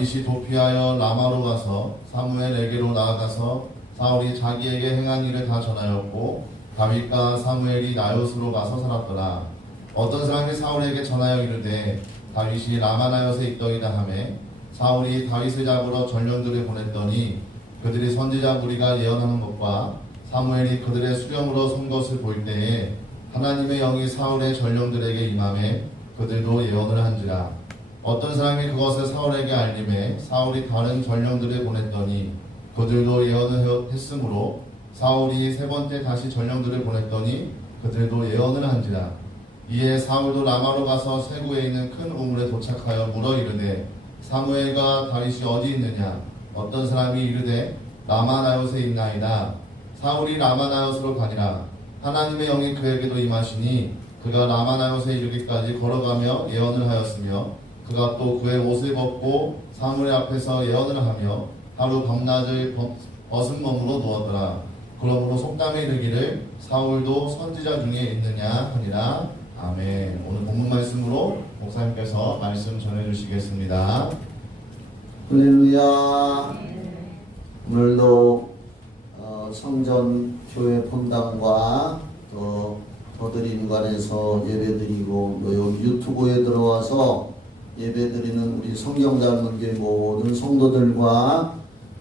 다윗이 도피하여 라마로 가서 사무엘에게로 나아가서 사울이 자기에게 행한 일을 다 전하였고 다윗과 사무엘이 나요스로 가서 살았더라. 어떤 사람이 사울에게 전하여 이르되 다윗이 라마나요스에 있더이다 하매 사울이 다윗을 잡으러 전령들을 보냈더니 그들이 선지자 무리가 예언하는 것과 사무엘이 그들의 수령으로 선 것을 볼 때에 하나님의 영이 사울의 전령들에게 임하매 그들도 예언을 한지라. 어떤 사람이 그것을 사울에게 알림해 사울이 다른 전령들을 보냈더니 그들도 예언을 했으므로 사울이 세 번째 다시 전령들을 보냈더니 그들도 예언을 한지라. 이에 사울도 라마로 가서 세구에 있는 큰 우물에 도착하여 물어 이르되 사무엘과 다윗이 어디 있느냐. 어떤 사람이 이르되 라마나요스에 있나이다. 사울이 라마나요스로 가니라. 하나님의 영이 그에게도 임하시니 그가 라마나요스에 이르기까지 걸어가며 예언을 하였으며 그가 또 그의 옷을 벗고 사무엘 앞에서 예언을 하며 하루 밤낮을 벗은 몸으로 누웠더라. 그러므로 속담에 이르기를 사울도 선지자 중에 있느냐 하니라. 아멘. 오늘 본문 말씀으로 목사님께서 말씀 전해주시겠습니다. 할렐루야. 오늘도 성전 교회 본당과 또 거드림관에서 예배드리고 여기 유튜브에 들어와서 예배드리는 우리 성경 닮은 교회 모든 성도들과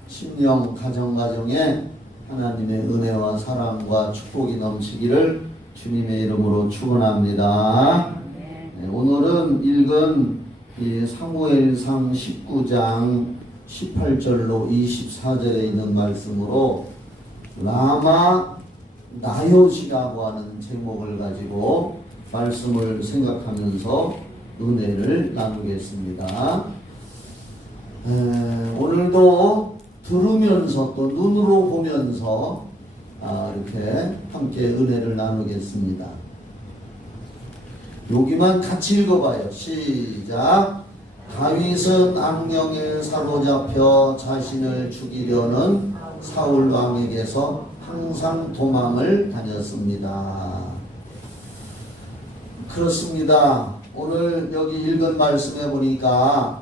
심령 가정가정에 하나님의 은혜와 사랑과 축복이 넘치기를 주님의 이름으로 축원합니다. 네, 오늘은 읽은 이 사무엘상 19장 18절로 24절에 있는 말씀으로 라마 나요시라고 하는 제목을 가지고 말씀을 생각하면서 은혜를 나누겠습니다. 오늘도 들으면서 또 눈으로 보면서 이렇게 함께 은혜를 나누겠습니다. 여기만 같이 읽어봐요. 시작. 다윗은 악령에 사로잡혀 자신을 죽이려는 사울 왕에게서 항상 도망을 다녔습니다. 그렇습니다. 오늘 여기 읽은 말씀에 보니까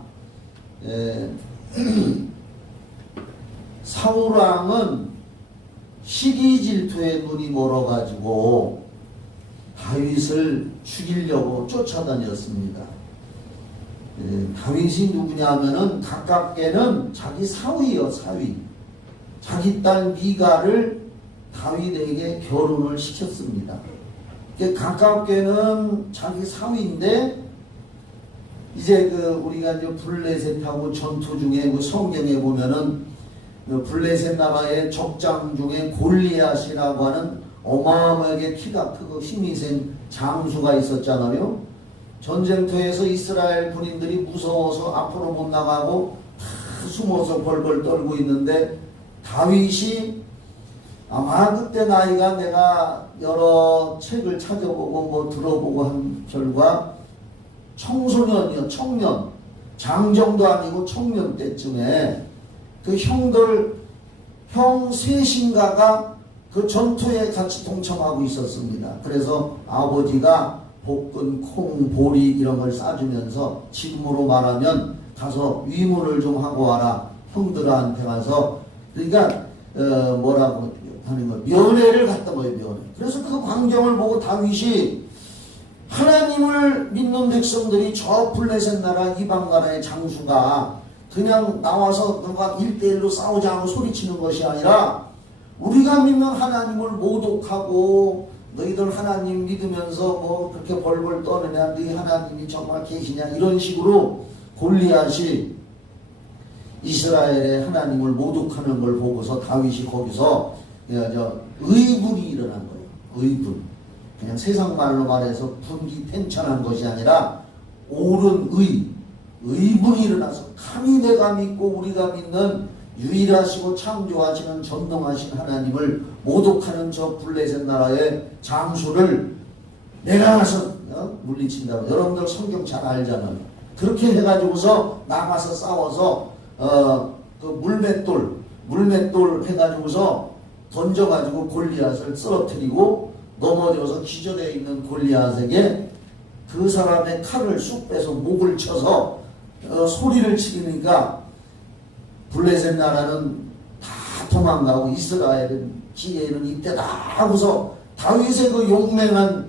사울 왕은 시기 질투에 눈이 멀어가지고 다윗을 죽이려고 쫓아다녔습니다. 다윗이 누구냐 하면은 가깝게는 자기 사위요, 사위. 자기 딸 미가를 다윗에게 결혼을 시켰습니다. 가깝게는 자기 사위인데 이제 우리가 이제 블레셋하고 전투 중에 성경에 보면은 블레셋 나라의 적장 중에 골리앗이라고 하는 어마어마하게 키가 크고 힘이 센 장수가 있었잖아요. 전쟁터에서 이스라엘 군인들이 무서워서 앞으로 못 나가고 다 숨어서 벌벌 떨고 있는데 다윗이 아마 그때 나이가 내가 여러 책을 찾아보고 들어보고 한 결과 청소년이요, 청년, 장정도 아니고 청년 때쯤에 그 형 셋인가가 그 전투에 같이 동참하고 있었습니다. 그래서 아버지가 볶은 콩, 보리 이런 걸 싸주면서 지금으로 말하면 가서 위문을 좀 하고 와라. 형들한테 가서 그러니까 뭐라고 하는 거 면회를 갔던 거예요. 면회. 그래서 그 광경을 보고 다윗이 하나님을 믿는 백성들이 저 블레셋 나라 이방 나라의 장수가 그냥 나와서 누가 1대1로 싸우지 않고 소리치는 것이 아니라 우리가 믿는 하나님을 모독하고 너희들 하나님 믿으면서 그렇게 벌벌 떠느냐, 너희 하나님이 정말 계시냐 이런 식으로 골리앗이 이스라엘의 하나님을 모독하는 걸 보고서 다윗이 거기서 의분이 일어난 거예요. 의분. 그냥 세상 말로 말해서 분기탱천한 것이 아니라 옳은 의분이 일어나서 감히 내가 믿고 우리가 믿는 유일하시고 창조하시는 전능하신 하나님을 모독하는 저 블레셋 나라의 장수를 내가 가서 물리친다고. 여러분들 성경 잘 알잖아요. 그렇게 해가지고서 나가서 싸워서 그 물맷돌 해가지고서 던져가지고 골리앗을 쓰러뜨리고 넘어져서 기절해 있는 골리앗에게 그 사람의 칼을 쑥 빼서 목을 쳐서 소리를 치니까 블레셋 나라는 다 도망가고 이스라엘은 기회는 이때다 하고서 다윗의 그 용맹한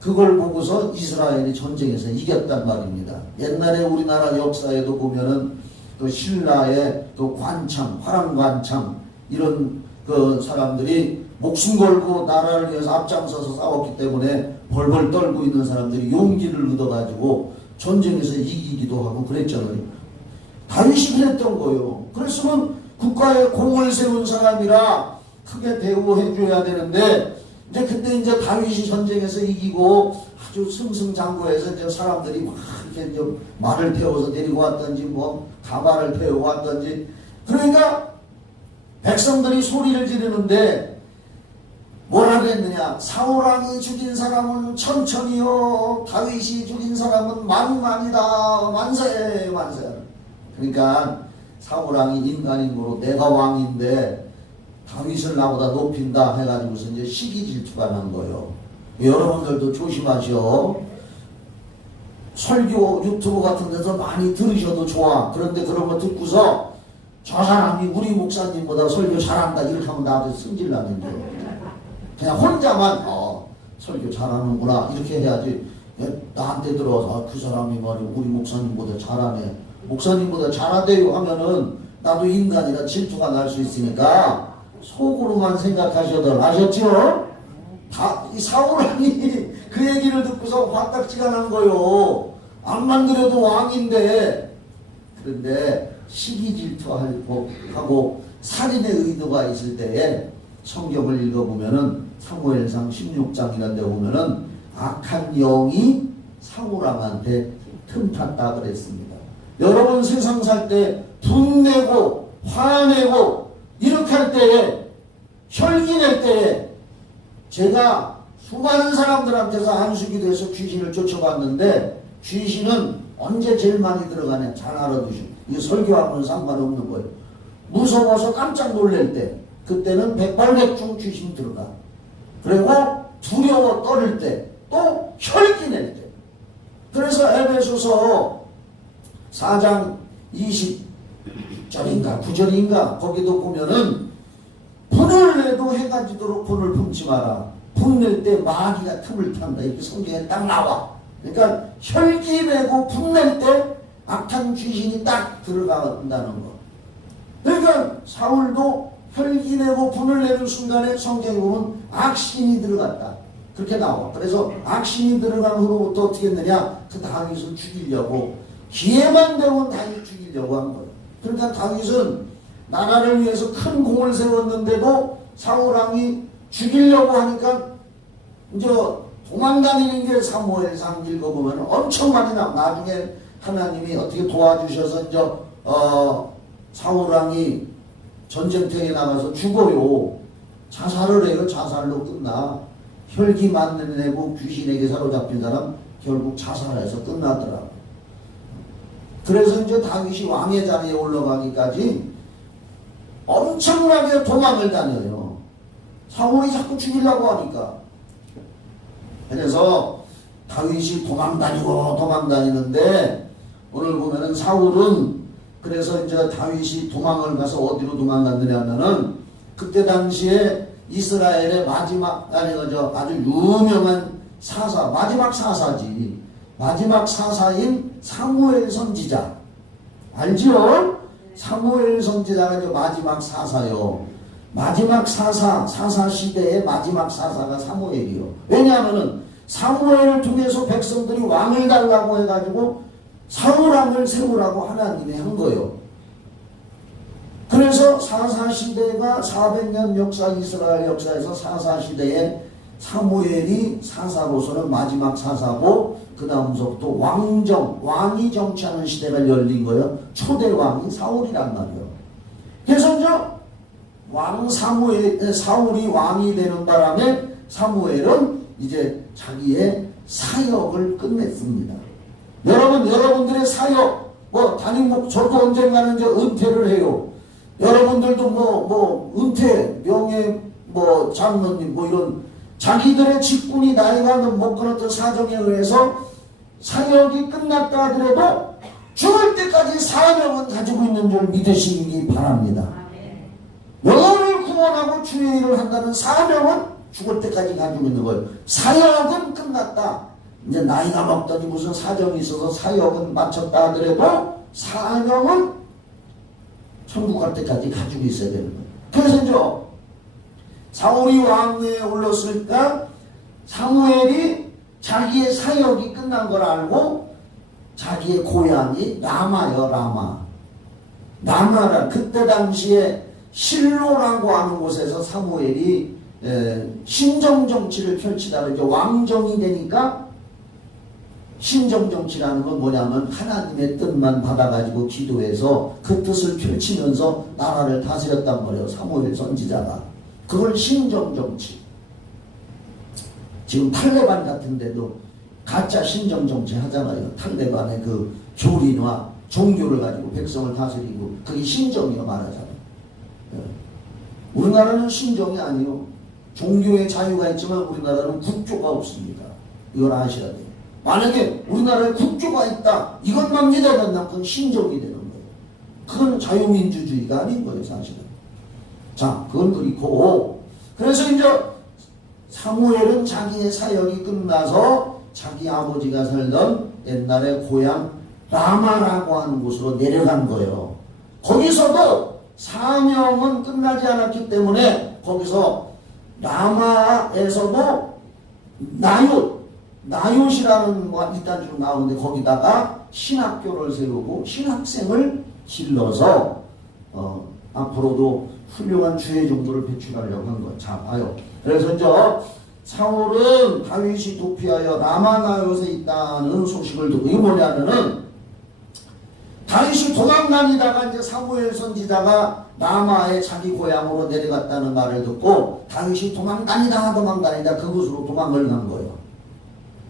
그걸 보고서 이스라엘이 전쟁에서 이겼단 말입니다. 옛날에 우리나라 역사에도 보면은 그 신라의 그 관창, 화랑관창 이런 그 사람들이 목숨 걸고 나라를 위해서 앞장서서 싸웠기 때문에 벌벌 떨고 있는 사람들이 용기를 얻어가지고 전쟁에서 이기기도 하고 그랬잖아요. 다윗이 그랬던 거예요. 그랬으면 국가에 공을 세운 사람이라 크게 대우해줘야 되는데 이제 그때 이제 다윗이 전쟁에서 이기고 아주 승승장구해서 이제 사람들이 막 이렇게 이제 말을 태워서 데리고 왔던지 뭐 가마를 태우고 왔던지 그러니까 백성들이 소리를 지르는데 뭐라고 했느냐? 사울왕이 죽인 사람은 천천히요, 다윗이 죽인 사람은 만만이다. 만세 만세. 그러니까 사울왕이 인간인으로 내가 왕인데 다윗을 나보다 높인다 해가지고서 이제 시기질투가 난 거예요. 여러분들도 조심하시오. 설교 유튜브 같은 데서 많이 들으셔도 좋아. 그런데 그런 거 듣고서 저 사람이 우리 목사님보다 설교 잘한다 이렇게 하면 나한테 승질 나는 줄. 그냥 혼자만 설교 잘하는구나 이렇게 해야지. 나한테 들어와서 그 사람이 말이야 우리 목사님보다 잘하네. 목사님보다 잘하대요 하면은 나도 인간이라 질투가 날 수 있으니까 속으로만 생각하셔도 아셨죠? 이 사울왕이 그 얘기를 듣고서 화딱지가 난 거요. 암만 그래도 왕인데. 그런데 시기질투하고 살인의 의도가 있을 때에 성경을 읽어보면은 사무엘상 16장이라는 데 보면은 악한 영이 사울왕한테 틈탔다 그랬습니다. 여러분 세상 살 때 분내고 화내고 이렇게 할 때에 혈기 낼 때에 제가 수많은 사람들한테서 안수기도해서 귀신을 쫓아봤는데 귀신은 언제 제일 많이 들어가냐 잘 알아두시고 이거 설교하고는 상관없는 거예요. 무서워서 깜짝 놀랄 때 그때는 백발백중 귀신 들어가. 그리고 두려워 떨을 때 또 혈기 낼 때. 그래서 에베소서 4장 20절인가 9절인가 거기도 보면은 분을 내도 해가 지도록 분을 품지 마라. 분낼 때 마귀가 틈을 탄다. 이렇게 성경에 딱 나와. 그러니까 혈기 내고 분낼 때 악한 귀신이 딱 들어간다는 거. 그러니까 사울도 혈기 내고 분을 내는 순간에 성경에 보면 악신이 들어갔다. 그렇게 나와. 그래서 악신이 들어간 후로부터 어떻게 했느냐? 그 다윗을 죽이려고 기회만 되면 다윗 죽이려고 한 거예요. 그러니까 다윗은 나라를 위해서 큰 공을 세웠는데도 사울왕이 죽이려고 하니까 이제 도망다니는 게 사무엘상 읽어보면 엄청 많이 나중에 하나님이 어떻게 도와주셔서 이제 사울왕이 전쟁터에 나가서 죽어요. 자살을 해요. 자살로 끝나. 혈기 만내고 귀신에게 사로잡힌 사람 결국 자살해서 끝나더라고. 그래서 이제 다윗이 왕의 자리에 올라가기까지 엄청나게 도망을 다녀요. 사울이 자꾸 죽이려고 하니까. 그래서 다윗이 도망다니는데 오늘 보면은 사울은 그래서 이제 다윗이 도망을 가서 어디로 도망갔느냐면은 그때 당시에 이스라엘의 마지막 아주 유명한 사사 마지막 사사지 마지막 사사인 사무엘 선지자 알지요? 사무엘 선지자가 이제 마지막 사사요. 마지막 사사 시대의 마지막 사사가 사무엘이요. 왜냐하면은 사무엘을 통해서 백성들이 왕을 달라고 해가지고 사울왕을 세우라고 하나님이 한 거예요. 그래서 사사시대가 400년 역사 이스라엘 역사에서 사사시대에 사무엘이 사사로서는 마지막 사사고 그 다음서부터 왕이 정치하는 시대가 열린 거예요. 초대 왕이 사울이란 말이에요. 그래서 이제 사울이 왕이 되는 바람에 사무엘은 이제 자기의 사역을 끝냈습니다. 여러분들의 사역, 저도 언젠가는 이제 은퇴를 해요. 여러분들도 은퇴, 명예, 장로님, 이런 자기들의 직분이 나이가 먹거나 어떤 사정에 의해서 사역이 끝났다 하더라도 죽을 때까지 사명은 가지고 있는 줄 믿으시기 바랍니다. 영혼을 구원하고 주의 일을 한다는 사명은 죽을 때까지 가지고 있는 거예요. 사역은 끝났다. 이제 나이가 먹더니 무슨 사정이 있어서 사역은 마쳤다 하더라도 사명은 천국 갈 때까지 가지고 있어야 되는 거예요. 그래서 이제 사울이 왕위에 올랐으니까 사무엘이 자기의 사역이 끝난 걸 알고 자기의 고향이 라마요, 라마. 라마라 그때 당시에 실로라고 하는 곳에서 사무엘이 신정정치를 펼치다가 이제 왕정이 되니까 신정정치라는 건 뭐냐면 하나님의 뜻만 받아가지고 기도해서 그 뜻을 펼치면서 나라를 다스렸단 말이에요. 사무엘 선지자가. 그걸 신정정치. 지금 탈레반 같은 데도 가짜 신정정치 하잖아요. 탈레반의 그 교리나 종교를 가지고 백성을 다스리고 그게 신정이요 말하잖아요. 우리나라는 신정이 아니요. 종교의 자유가 있지만 우리나라는 국교가 없습니다. 이걸 아셔야 돼요. 만약에 우리나라에 국교가 있다. 이것만 믿어낸다면 그건 신정이 되는 거예요. 그건 자유민주주의가 아닌 거예요. 사실은. 자, 그건 그렇고 그래서 이제 사무엘은 자기의 사역이 끝나서 자기 아버지가 살던 옛날에 고향 라마라고 하는 곳으로 내려간 거예요. 거기서도 사명은 끝나지 않았기 때문에 거기서 라마에서도 나얏이라는 거 일단 좀 나오는데 거기다가 신학교를 세우고 신학생을 길러서 앞으로도 훌륭한 주의 정도를 배출하려고 한 거예요. 자, 봐요. 그래서 이제 사울은 다윗이 도피하여 라마나얏에 있다는 소식을 듣고 이게 뭐냐면은 다윗이 도망다니다가 이제 사무엘 선지자가 라마에 자기 고향으로 내려갔다는 말을 듣고 다윗이 도망다니다 그곳으로 도망을 간 거예요.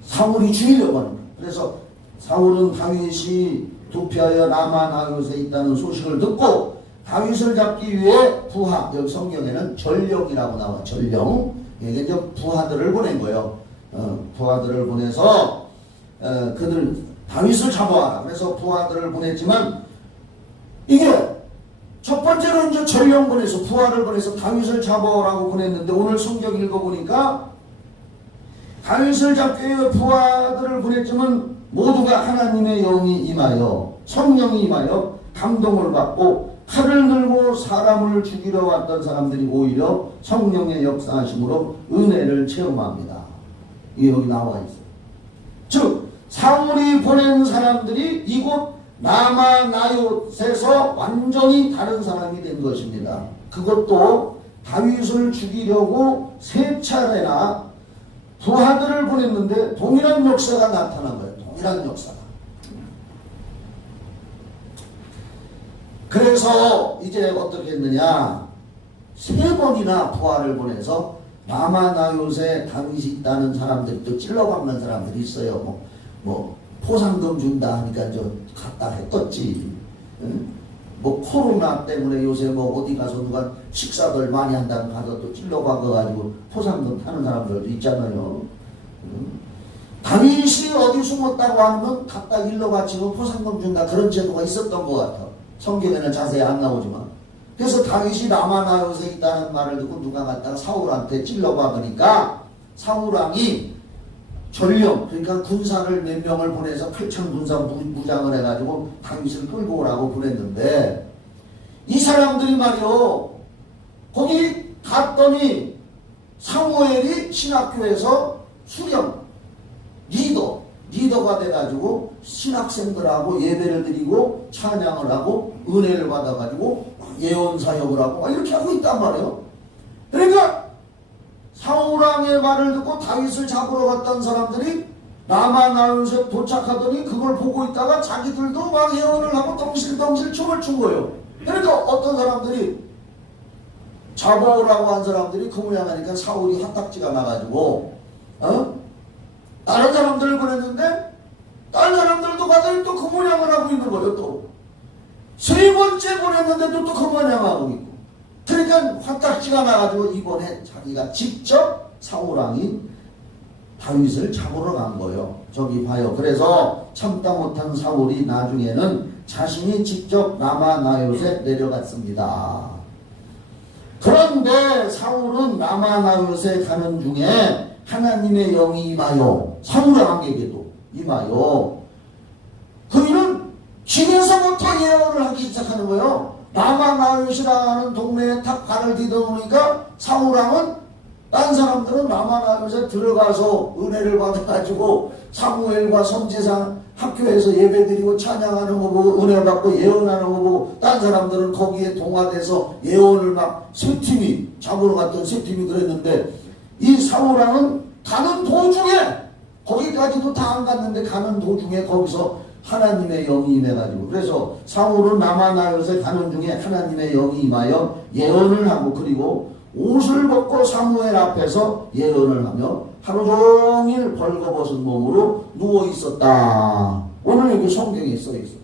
사울이 죽이려고 하는 거예요. 그래서 사울은 다윗이 도피하여 라마나얏에 있다는 소식을 듣고 다윗을 잡기 위해 부하, 여기 성경에는 전령이라고 나와. 전령. 이게 이제 부하들을 보낸 거예요. 부하들을 보내서 그들 다윗을 잡아와라. 그래서 부하들을 보냈지만 이게 첫 번째로 이제 전령 보내서 부하를 보내서 다윗을 잡아오라고 보냈는데 오늘 성경 읽어보니까 다윗을 잡기 위해 부하들을 보냈지만 모두가 하나님의 영이 임하여 성령이 임하여 감동을 받고 칼을 들고 사람을 죽이러 왔던 사람들이 오히려 성령의 역사하심으로 은혜를 체험합니다. 이게 여기 나와 있어요. 즉 사울이 보낸 사람들이 이곳 라마나얏에서 완전히 다른 사람이 된 것입니다. 그것도 다윗을 죽이려고 3차례나 부하들을 보냈는데 동일한 역사가 나타난 거예요. 동일한 역사가. 그래서 이제 어떻게 했느냐 3번이나 부하를 보내서 라마나얏에 다윗이 있다는 사람들이 또 찔러박는 사람들이 있어요. 뭐 포상금 준다 하니까 저 갔다 했겠지. 뭐 코로나 때문에 요새 뭐 어디 가서 누가 식사들 많이 한다는 가서 또 찔러박아가지고 포상금 타는 사람들도 있잖아요. 다윗이 어디 숨었다고 하면 갖다 일러 바치고 포상금 준다 그런 제도가 있었던 것 같아. 성경에는 자세히 안 나오지만. 그래서 다윗이 라마나얏에 있다는 말을 듣고 누가 갔다가 사울한테 찔러박으니까 사울왕이 전령, 그러니까 군사를 몇 명을 보내서 8천 군사 무장을 해가지고 다윗을 끌고 오라고 보냈는데 이 사람들이 말이요 거기 갔더니 사무엘이 신학교에서 수령 리더가 돼가지고 신학생들하고 예배를 드리고 찬양을 하고 은혜를 받아가지고 예언사역을 하고 이렇게 하고 있단 말이에요. 그러니까 사울왕의 말을 듣고 다윗을 잡으러 갔던 사람들이 라마나얏에 도착하더니 그걸 보고 있다가 자기들도 막 예언을 하고 덩실덩실 춤을 춘 거예요. 그러니까 어떤 사람들이 잡아오라고 한 사람들이 그 모양하니까 사울이 화딱지가 나가지고 다른 사람들을 보냈는데 다른 사람들도 가더니 또 그 모양을 하고 있는 거예요. 또 3번째 보냈는데도 또 그 모양하고 있고 그러니까 화딱지가 나가지고 이번에 자기가 직접 사울왕이 다윗을 잡으러 간 거예요. 저기 봐요. 그래서 참다 못한 사울이 나중에는 자신이 직접 라마 나요새 내려갔습니다. 그런데 사울은 라마 나요새 가는 중에 하나님의 영이 임하여 사울에게도 임하여 그이는 길에서부터 예언을 하기 시작하는 거예요. 라마 나요시라는 동네에 탁 발을 디뎌놓으니까 사울왕은 딴 사람들은 라마 나요새 들어가서 은혜를 받아가지고 사무엘과 선지자 학교에서 예배드리고 찬양하는 거 보고 은혜 받고 예언하는 거 보고 딴 사람들은 거기에 동화돼서 예언을 막 세 팀이 잡으러 갔던 세 팀이 그랬는데 이 사울왕은 가는 도중에 거기까지도 다 안 갔는데 가는 도중에 거기서 하나님의 영이 임해가지고 그래서 사울은 라마 나요새 가는 중에 하나님의 영이 임하여 예언을 하고 그리고 옷을 벗고 사무엘 앞에서 예언을 하며 하루 종일 벌거벗은 몸으로 누워 있었다. 오늘 여기 성경에 써 있어.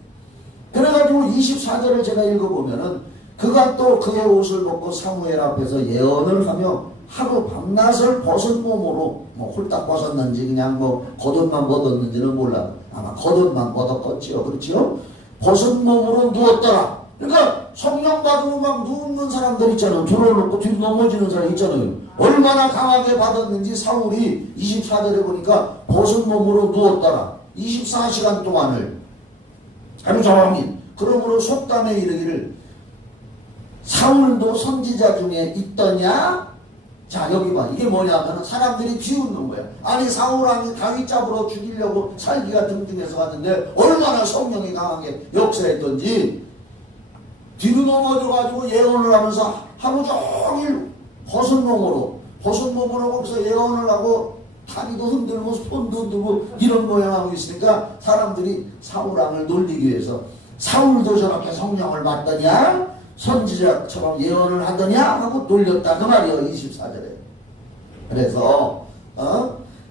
그래가지고 24절을 제가 읽어보면은 그가 또 그의 옷을 벗고 사무엘 앞에서 예언을 하며 하루 밤낮을 벗은 몸으로 뭐 홀딱 벗었는지 그냥 뭐 겉옷만 벗었는지는 몰라. 아마 겉옷만 벗었겠지요. 그렇지요? 벗은 몸으로 누웠더라. 그러니까 성령 받으면 막 눕는 사람들 있잖아요. 들어놓고 뒤로 넘어지는 사람 있잖아요. 얼마나 강하게 받았는지 사울이 24절에 보니까 벗은 몸으로 누웠더라. 24시간 동안을 하루 종일. 그러므로 속담에 이르기를 사울도 선지자 중에 있더냐? 자 여기 봐. 이게 뭐냐면 사람들이 비웃는 거야. 아니 사울왕이 다윗 잡으러 죽이려고 살기가 등등해서 갔는데 얼마나 성령이 강하게 역사했던지 뒤로 넘어져가지고 예언을 하면서 하루 종일 벗은 몸으로 거기서 예언을 하고 다리도 흔들고 손도 흔들고 이런 모양하고 있으니까 사람들이 사울왕을 놀리기 위해서 사울도 저렇게 성령을 받더냐? 선지자처럼 예언을 하더냐? 하고 놀렸다 그 말이에요. 24절에. 그래서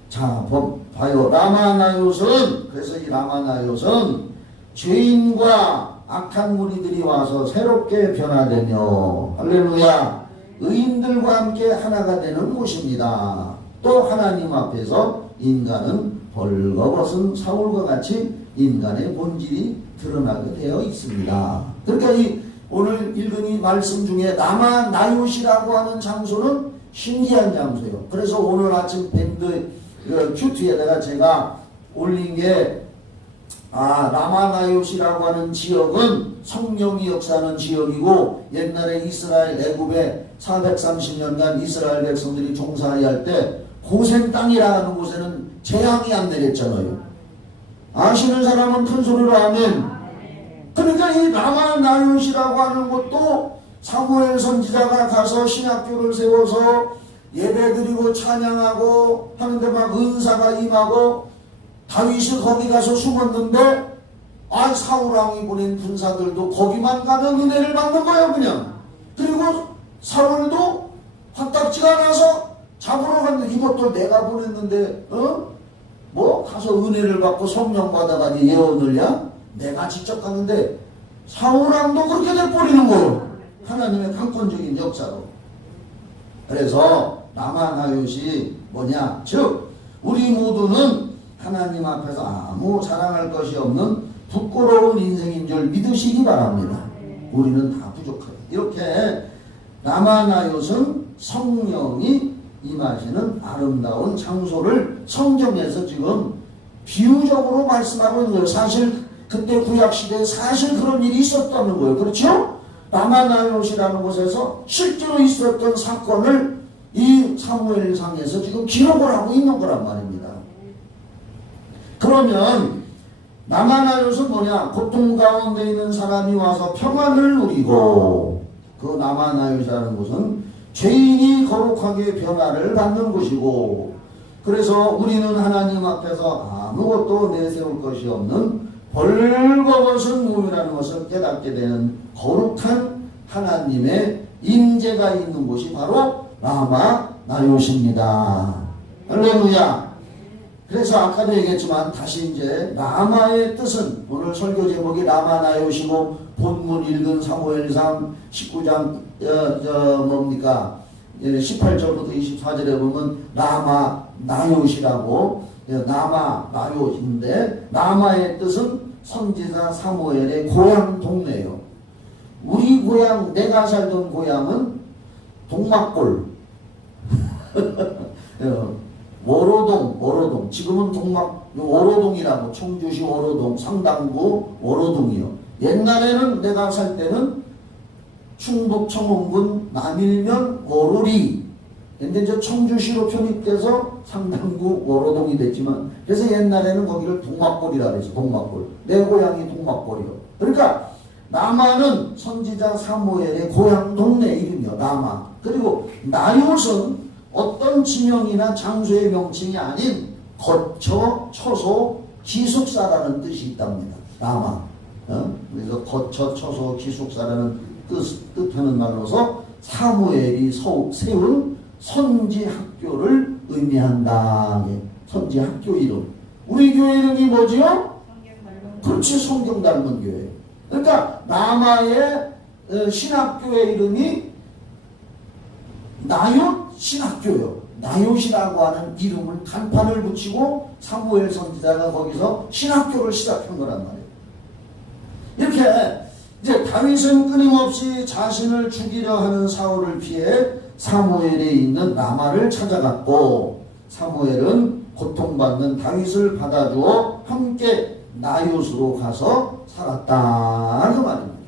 자 봐요. 라마나요스는 그래서 이 라마나요스는 죄인과 악한 무리들이 와서 새롭게 변화되며 할렐루야 의인들과 함께 하나가 되는 곳입니다. 또 하나님 앞에서 인간은 벌거벗은 사울과 같이 인간의 본질이 드러나게 되어 있습니다. 그러니까 이 오늘 읽은 이 말씀 중에 라마나요시라고 하는 장소는 신기한 장소예요. 그래서 오늘 아침 밴드 큐트에다가 제가 올린 게 라마나요시라고 하는 지역은 성령이 역사하는 지역이고 옛날에 이스라엘 애굽에 430년간 이스라엘 백성들이 종살이 할 때 고센 땅이라는 곳에는 재앙이 안 내렸잖아요. 아시는 사람은 큰 소리로 아멘. 그러니까 이 라마나요시라고 하는 것도 사무엘 선지자가 가서 신학교를 세워서 예배드리고 찬양하고 하는데 막 은사가 임하고 다윗이 거기 가서 숨었는데 사울왕이 보낸 군사들도 거기만 가면 은혜를 받는 거예요 그냥. 그리고 사울도 화딱지가 나서 잡으러 갔는데 이것도 내가 보냈는데 뭐 가서 은혜를 받고 성령 받아가니 예언을야? 내가 직접 갔는데 사울왕도 그렇게 돼버리는 거예요. 하나님의 강권적인 역사로. 그래서 라마나요시 뭐냐? 즉 우리 모두는 하나님 앞에서 아무 자랑할 것이 없는 부끄러운 인생인 줄 믿으시기 바랍니다. 우리는 다 부족하다. 이렇게 라마나요스는 성령이 임하시는 아름다운 장소를 성경에서 지금 비유적으로 말씀하고 있는 거예요. 사실 그때 구약시대에 사실 그런 일이 있었다는 거예요. 그렇죠? 라마나요시라는 곳에서 실제로 있었던 사건을 이 사무엘상에서 지금 기록을 하고 있는 거란 말입니다. 그러면 라마나요스는 뭐냐? 고통 가운데 있는 사람이 와서 평안을 누리고 그 라마나요시라는 곳은 죄인이 거룩하게 변화를 받는 곳이고 그래서 우리는 하나님 앞에서 아무것도 내세울 것이 없는 벌거벗은 몸이라는 것을 깨닫게 되는 거룩한 하나님의 임재가 있는 곳이 바로 라마나요시입니다. 할렐루야. 그래서 아까도 얘기했지만 다시 이제 라마의 뜻은 오늘 설교 제목이 라마나요시고 본문 읽은 사무엘상 19장 18절부터 24절에 보면 라마나요시라고 남아, 나요인데 남아의 뜻은 선지자 사무엘의 고향 동네예요. 우리 고향, 내가 살던 고향은 동막골 워로동 지금은 워로동이라고, 청주시 워로동, 상당구 워로동이요. 옛날에는 내가 살 때는 충북 청원군 남일면 워로리, 근데 이제 청주시로 편입돼서 상당구 워로동이 됐지만, 그래서 옛날에는 거기를 동막골이라 그래서 동막골. 내 고향이 동막골이요. 그러니까 남아는 선지자 사무엘의 고향 동네 이름이요. 남아. 그리고 나요은 어떤 지명이나 장소의 명칭이 아닌 거처, 처소, 기숙사라는 뜻이 있답니다. 남아. 그래서 거처, 처소, 기숙사라는 뜻하는 말로서 사무엘이 세운 선지 학교를 의미한다. 선지 학교 이름. 우리 교회 이름이 뭐지요? 그렇지, 성경 닮은 교회. 그러니까 남아의 신학교의 이름이 나요 신학교요. 나요시라고 하는 이름을 간판을 붙이고 사무엘 선지자가 거기서 신학교를 시작한 거란 말이에요. 이렇게 이제 다윗은 끊임없이 자신을 죽이려 하는 사울을 피해 사무엘에 있는 라마를 찾아갔고, 사무엘은 고통받는 다윗을 받아주어 함께 나요스로 가서 살았다 그 말입니다.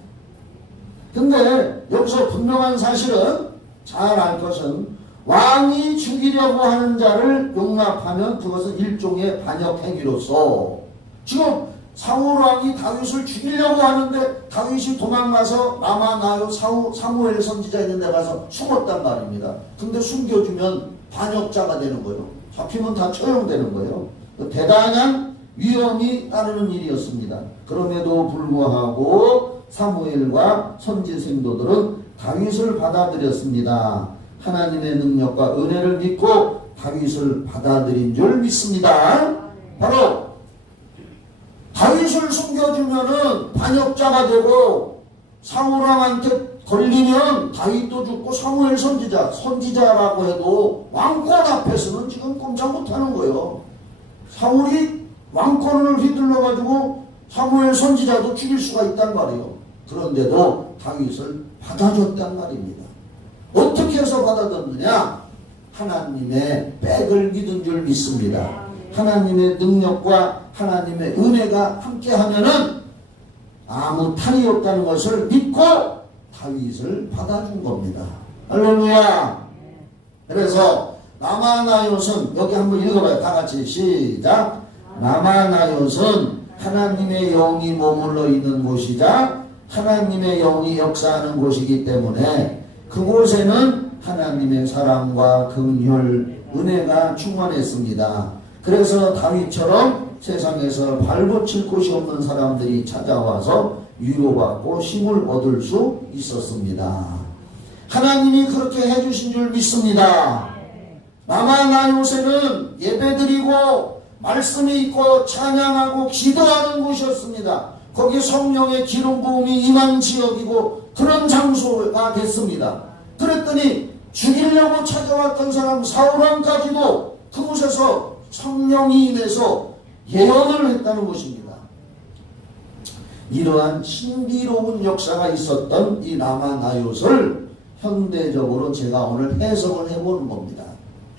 근데 여기서 분명한 사실은, 잘 알 것은, 왕이 죽이려고 하는 자를 용납하면 그것은 일종의 반역 행위로서, 지금 사울 왕이 다윗을 죽이려고 하는데 다윗이 도망가서 라마 나요 사무엘 선지자 있는 데 가서 숨었단 말입니다. 근데 숨겨주면 반역자가 되는 거예요. 잡히면 다 처형되는 거예요. 대단한 위험이 따르는 일이었습니다. 그럼에도 불구하고 사무엘과 선지 생도들은 다윗을 받아들였습니다. 하나님의 능력과 은혜를 믿고 다윗을 받아들인 줄 믿습니다. 바로 다윗을 숨겨주면은 반역자가 되고 사울왕한테 걸리면 다윗도 죽고 사무엘 선지자라고 해도 왕권 앞에서는 지금 꼼짝 못하는 거예요. 사울이 왕권을 휘둘러가지고 사무엘 선지자도 죽일 수가 있단 말이에요. 그런데도 다윗을 받아줬단 말입니다. 어떻게 해서 받아줬느냐? 하나님의 백을 믿은 줄 믿습니다. 하나님의 능력과 하나님의 은혜가 함께하면은 아무 탈이 없다는 것을 믿고 다윗을 받아준 겁니다. 할렐루야. 그래서 라마나요은, 여기 한번 읽어봐요. 다 같이 시작. 라마나요은 하나님의 영이 머물러 있는 곳이자 하나님의 영이 역사하는 곳이기 때문에 그곳에는 하나님의 사랑과 긍휼, 은혜가 충만했습니다. 그래서 다윗처럼 세상에서 발붙일 곳이 없는 사람들이 찾아와서 위로받고 힘을 얻을 수 있었습니다. 하나님이 그렇게 해주신 줄 믿습니다. 라마나요새는 예배드리고 말씀이 있고 찬양하고 기도하는 곳이었습니다. 거기 성령의 기름 부음이 임한 지역이고 그런 장소가 됐습니다. 그랬더니 죽이려고 찾아왔던 사람 사울왕까지도 그곳에서 성령이 임해서 예언을 했다는 것입니다. 이러한 신비로운 역사가 있었던 이 라마나요스를 현대적으로 제가 오늘 해석을 해보는 겁니다.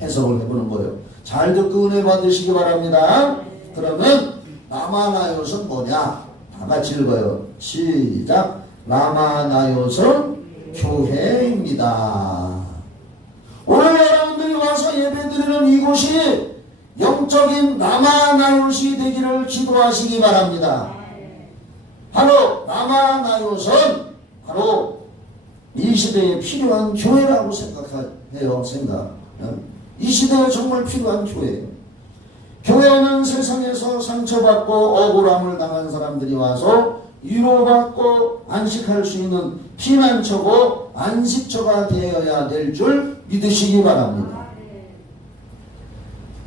해석을 해보는 거예요. 잘 듣고 은혜 받으시기 바랍니다. 그러면 라마나요스는 뭐냐? 다 같이 읽어요. 시작. 라마나요스는 교회입니다. 오늘 여러분들이 와서 예배드리는 이곳이 영적인 라마나요시 되기를 기도하시기 바랍니다. 바로 라마나요스는 바로 이 시대에 필요한 교회라고 생각해요. 이 시대에 정말 필요한 교회예요. 교회는 세상에서 상처받고 억울함을 당한 사람들이 와서 위로받고 안식할 수 있는 피난처고 안식처가 되어야 될 줄 믿으시기 바랍니다.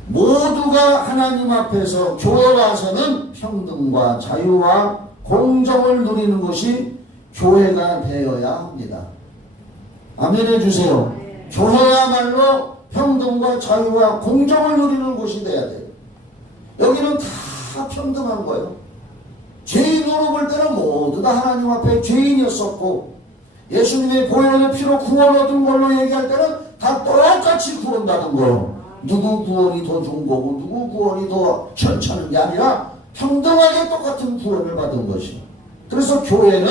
모두가 하나님 앞에서 교회 와서는 평등과 자유와 공정을 누리는 것이 교회가 되어야 합니다. 아멘 해주세요. 교회야말로 평등과 자유와 공정을 누리는 곳이 되어야 돼요. 여기는 다 평등한 거예요. 죄인으로 볼 때는 모두 다 하나님 앞에 죄인이었었고, 예수님의 보혈의 피로 구원 얻은 걸로 얘기할 때는 다 똑같이 구원받은 거예요. 누구 구원이 더 좋은 거고 누구 구원이 더 현찮은 게 아니라 평등하게 똑같은 구원을 받은 것이요. 그래서 교회는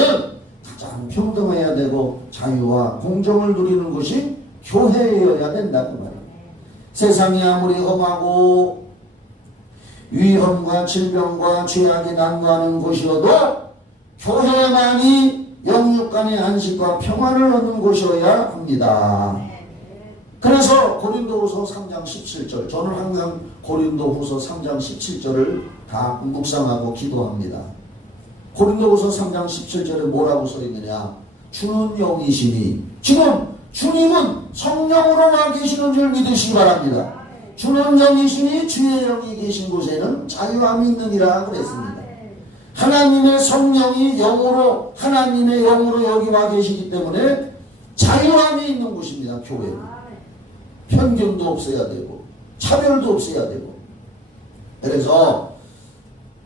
가장 평등해야 되고 자유와 공정을 누리는 것이 교회여야 된다고 말합니다. 세상이 아무리 험하고 위험과 질병과 죄악이 난무하는 곳이어도 교회만이 영육 간의 안식과 평안을 얻는 곳이어야 합니다. 그래서 고린도후서 3장 17절, 저는 항상 고린도후서 3장 17절을 다 묵상하고 기도합니다. 고린도후서 3장 17절에 뭐라고 써 있느냐? 주는 영이시니, 지금 주님은 성령으로 와 계시는 줄 믿으시기 바랍니다. 주는 영이시니 주의 영이 계신 곳에는 자유함이 있느니라 그랬습니다. 하나님의 성령이 영으로, 하나님의 영으로 여기 와 계시기 때문에 자유함이 있는 곳입니다. 교회는. 편견도 없어야 되고 차별도 없어야 되고. 그래서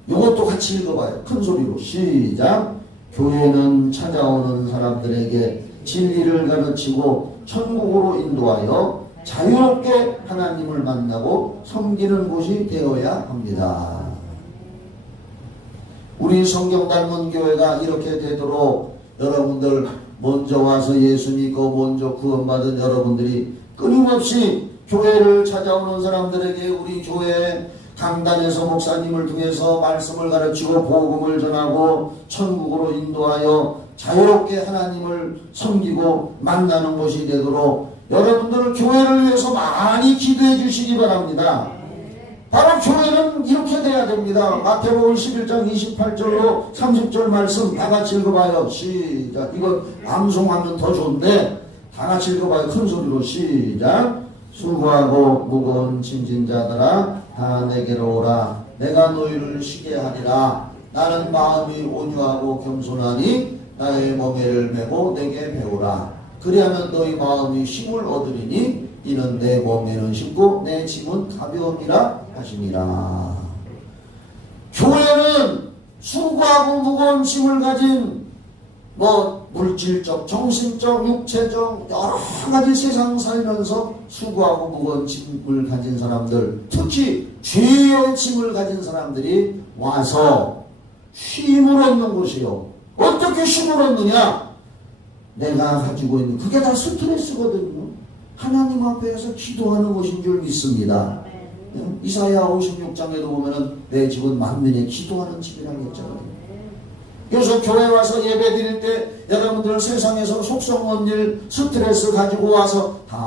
이것도 같이 읽어봐요. 큰 소리로 시작. 교회는 찾아오는 사람들에게 진리를 가르치고 천국으로 인도하여 자유롭게 하나님을 만나고 섬기는 곳이 되어야 합니다. 우리 성경 닮은 교회가 이렇게 되도록 여러분들 먼저 와서 예수 믿고 먼저 구원받은 여러분들이 끊임없이 교회를 찾아오는 사람들에게 우리 교회 강단에서 목사님을 통해서 말씀을 가르치고 복음을 전하고 천국으로 인도하여 자유롭게 하나님을 섬기고 만나는 것이 되도록 여러분들 교회를 위해서 많이 기도해 주시기 바랍니다. 바로 교회는 이렇게 돼야 됩니다. 마태복음 11장 28절로 30절 말씀 다 같이 읽어봐요. 시작. 이건 암송하면 더 좋은데 다 같이 읽어봐요. 큰 소리로 시작. 수고하고 무거운 짐진 자들아 다 내게로 오라. 내가 너희를 쉬게 하리라. 나는 마음이 온유하고 겸손하니 나의 멍에를 메고 내게 배우라. 그리하면 너희 마음이 쉼을 얻으리니 이는 내 멍에는 쉽고 내 짐은 가벼움이라 하시니라. 교회는 수고하고 무거운 짐을 가진 물질적, 정신적, 육체적 여러 가지 세상 살면서 수고하고 무거운 짐을 가진 사람들, 특히 죄의 짐을 가진 사람들이 와서 쉼을 얻는 곳이요. 어떻게 쉼을 얻느냐? 내가 가지고 있는 그게 다 스트레스거든요. 하나님 앞에서 기도하는 것인 줄 믿습니다. 이사야 56장에도 보면은 내 집은 만민의 기도하는 집이라고 했잖아요. 그래서 교회 와서 예배 드릴 때 여러분들 세상에서 속성온 일, 스트레스 가지고 와서 다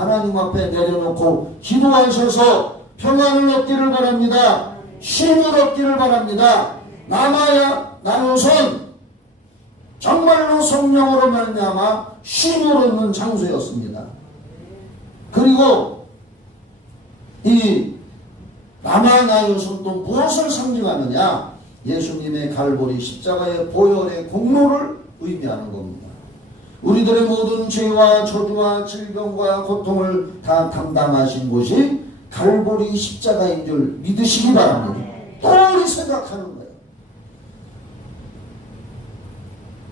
하나님 앞에 내려놓고 기도하셔서 평안을 얻기를 바랍니다. 쉼을 얻기를 바랍니다. 나요선 정말로 성령으로 말미암아 쉼을 얻는 장소였습니다. 그리고 이 나요선도 무엇을 상징하느냐? 예수님의 갈보리 십자가의 보혈의 공로를 의미하는 겁니다. 우리들의 모든 죄와 저주와 질병과 고통을 다 담당하신 곳이 갈보리 십자가인 줄 믿으시기 바랍니다. 또 생각하는 거예요.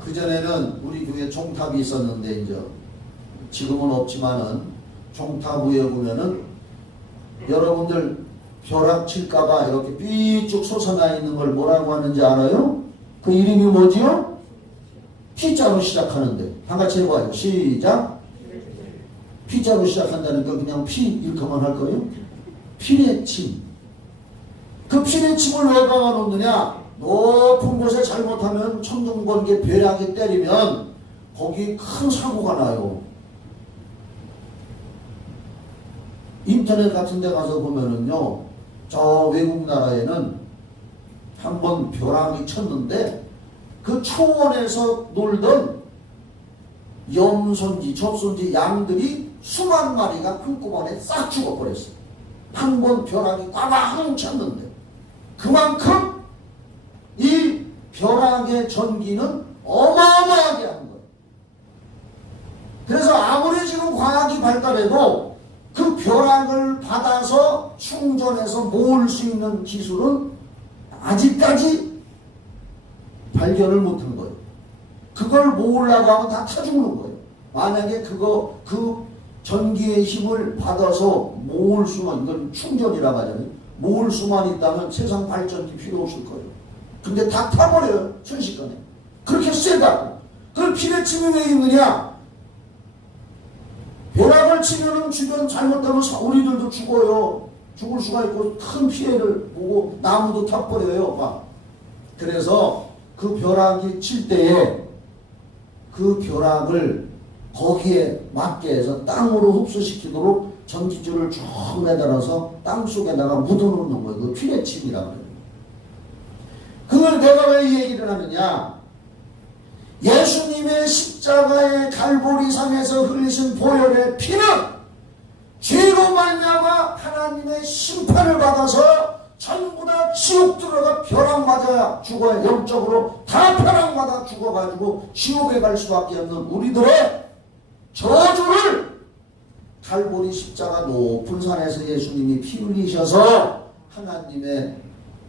그전에는 우리 교회 종탑이 있었는데 이제 지금은 없지만은 종탑 위에 보면은 여러분들 벼락 칠까봐 이렇게 삐쭉 솟아나 있는 걸 뭐라고 하는지 알아요? 그 이름이 뭐지요? P자로 시작하는데 다 같이 해봐요. 시작. P자로 시작한다니까 그냥 피 이렇게만 할 거예요? 피레침. 그 피레침을 왜 박아놓느냐? 높은 곳에 잘못하면 천둥번개 벼락이 때리면 거기 큰 사고가 나요. 인터넷 같은 데 가서 보면은요, 저 외국 나라에는 한번 벼락이 쳤는데 그 초원에서 놀던 염소인지 젖소인지 양들이 수만 마리가 한꺼번에 싹 죽어버렸어요. 한 번 벼락이 꽝꽝 쳤는데 그만큼 이 벼락의 전기는 어마어마하게 한 거예요. 그래서 아무리 지금 과학이 발달해도 그 벼락을 받아서 충전해서 모을 수 있는 기술은 아직까지 발견을 못한 거예요. 그걸 모으려고 하면 다 타 죽는 거예요. 만약에 그 전기의 힘을 받아서 모을 수만, 이건 충전이라고 하잖아요. 모을 수만 있다면 세상 발전기 필요 없을 거예요. 근데 다 타버려요. 순식간에. 그렇게 세다고. 그걸 피레침이 왜 있느냐? 벼락을 치면은 주변 잘못하면 우리들도 죽어요. 죽을 수가 있고 큰 피해를 보고 나무도 타버려요. 막. 그래서 그 벼락이 칠 때에 그 벼락을 거기에 맞게 해서 땅으로 흡수시키도록 전기줄을 쭉 매달아서 땅 속에다가 묻어놓는 거예요. 그 피레침이라고 해요. 그걸 내가 왜 이 얘기를 하느냐? 예수님의 십자가의 갈보리상에서 흘리신 보혈의 피는 죄로 말미암아 하나님의 심판을 받아서 전부 다 지옥 들어가 벼락 맞아 죽어야, 영적으로 다 벼락 맞아 죽어가지고 지옥에 갈 수밖에 없는 우리들의 저주를 갈보리 십자가 높은 산에서 예수님이 피 흘리셔서 하나님의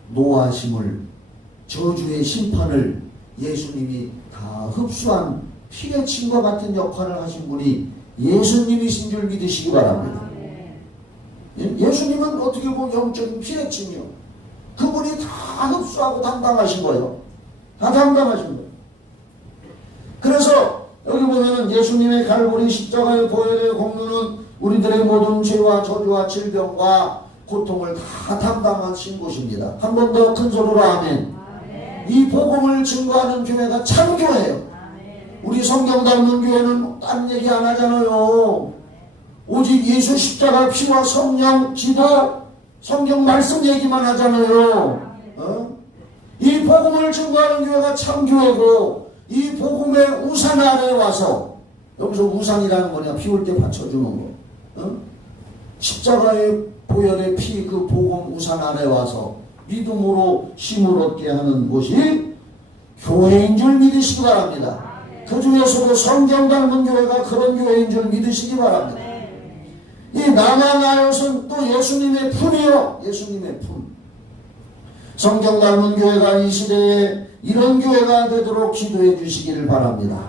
노하심을, 저주의 심판을 예수님이 다 흡수한 피레침과 같은 역할을 하신 분이 예수님이신 줄 믿으시기 바랍니다. 예수님은 어떻게 보면 영적인 피레침이요. 그분이 다 흡수하고 담당하신 거예요. 다 담당하신 거예요. 그래서 여기 보면은 예수님의 갈보리 십자가의 보혈의 공로는 우리들의 모든 죄와 저주와 질병과 고통을 다 담당하신 곳입니다. 한 번 더 큰 소리로 아멘. 이 복음을 증거하는 교회가 참교회예요. 우리 성경 닮은 교회는 딴 얘기 안 하잖아요. 오직 예수 십자가 피와 성령 기도 성경 말씀 얘기만 하잖아요. 이 복음을 증거하는 교회가 참교회고, 이 복음의 우산 아래 와서, 여기서 우산이라는 거냐, 비 올 때 받쳐주는 거, 십자가의 보혈의 피, 그 복음 우산 아래 와서 믿음으로 힘을 얻게 하는 곳이 교회인 줄 믿으시기 바랍니다. 그 중에서도 성경 닮은 교회가 그런 교회인 줄 믿으시기 바랍니다. 이 남아나요는 또 예수님의 품이요. 예수님의 품. 성경 닮은 교회가 이 시대에 이런 교회가 되도록 기도해 주시기를 바랍니다.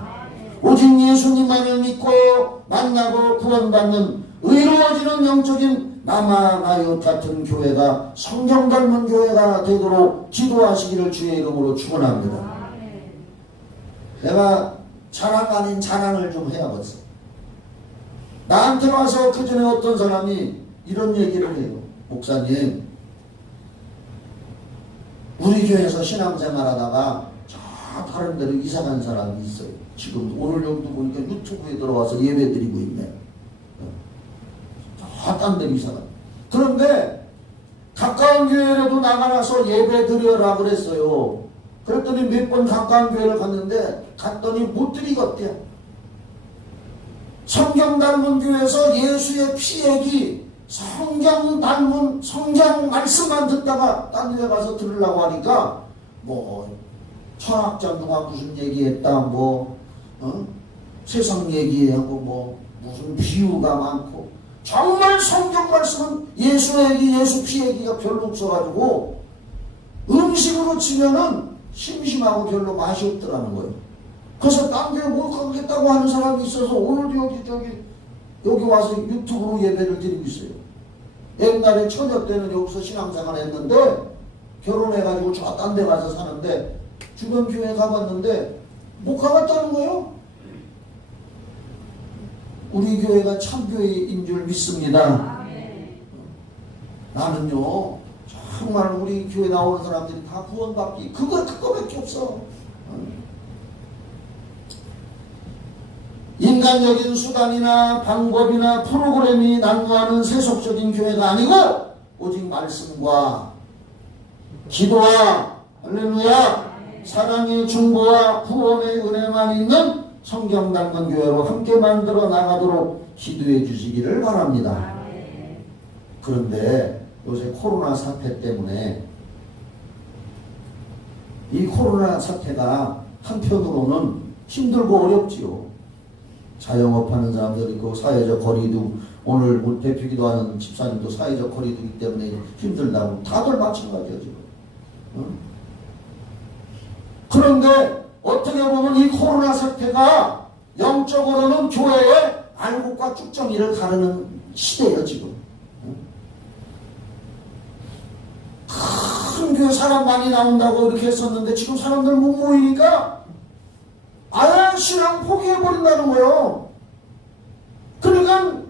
오직 예수님만을 믿고 만나고 구원받는 의로워지는 영적인 남아나요 같은 교회가 성경 닮은 교회가 되도록 기도하시기를 주의 이름으로 축원합니다. 내가 자랑 아닌 자랑을 좀 해야겠어. 나한테 와서 그 전에 어떤 사람이 이런 얘기를 해요. 목사님, 우리 교회에서 신앙생활 하다가 저 다른 데로 이사간 사람이 있어요. 지금 오늘 여기도 보니까 유튜브에 들어와서 예배 드리고 있네. 저 딴 데로 이사간. 그런데 가까운 교회라도 나가서 예배 드려라 그랬어요. 그랬더니 몇 번 가까운 교회를 갔는데 갔더니 못 드리겠대요. 성경 닮은 교회에서 예수의 피 얘기, 성경 닮은 성경 말씀만 듣다가 딴 데 가서 들으려고 하니까 뭐 철학자 누가 무슨 얘기했다, 세상 얘기하고 무슨 비유가 많고, 정말 성경 말씀은 예수 얘기, 예수 피 얘기가 별로 없어가지고 음식으로 치면은 심심하고 별로 맛이 없더라는 거예요. 그래서 딴 교회 못 가겠다고 하는 사람이 있어서 오늘도 여기 와서 유튜브로 예배를 드리고 있어요. 옛날에 처녀 때는 여기서 신앙생활 했는데 결혼해가지고 저 딴 데 가서 사는데 주변 교회 가봤는데 못 가봤다는 거예요. 우리 교회가 참교회인 줄 믿습니다. 나는요 정말 우리 교회 나오는 사람들이 다 구원받기 그거밖에 없어. 인간적인 수단이나 방법이나 프로그램이 난무하는 세속적인 교회가 아니고 오직 말씀과 기도와 할렐루야 사랑의 중보와 구원의 은혜만 있는 성경 닮은 교회로 함께 만들어 나가도록 기도해 주시기를 바랍니다. 그런데 요새 코로나 사태 때문에 이 코로나 사태가 한편으로는 힘들고 어렵지요. 자영업하는 사람들 있고 사회적 거리도 오늘 뭐 대표기도 하는 집사님도 사회적 거리두기 때문에 힘들다고 다들 마찬가지야 지금. 응? 그런데 어떻게 보면 이 코로나 사태가 영적으로는 교회의 안국과 쭉정이를 가르는 시대예요 지금. 큰 교회 사람 많이 나온다고 이렇게 했었는데 지금 사람들 못 모이니까 아예 신앙 포기해버린다는 거예요. 그러니까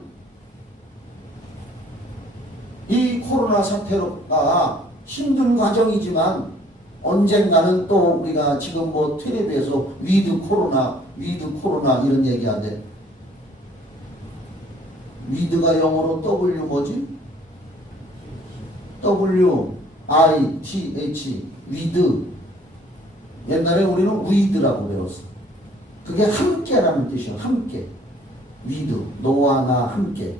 이 코로나 사태가 힘든 과정이지만 언젠가는 또 우리가 지금 뭐 텔레비에서 위드 코로나 이런 얘기하는데 위드가 영어로 W 뭐지? W-I-T-H 위드. 옛날에 우리는 위드라고 배웠어. 그게 함께라는 뜻이야. 함께. 위드. 너와 나 함께.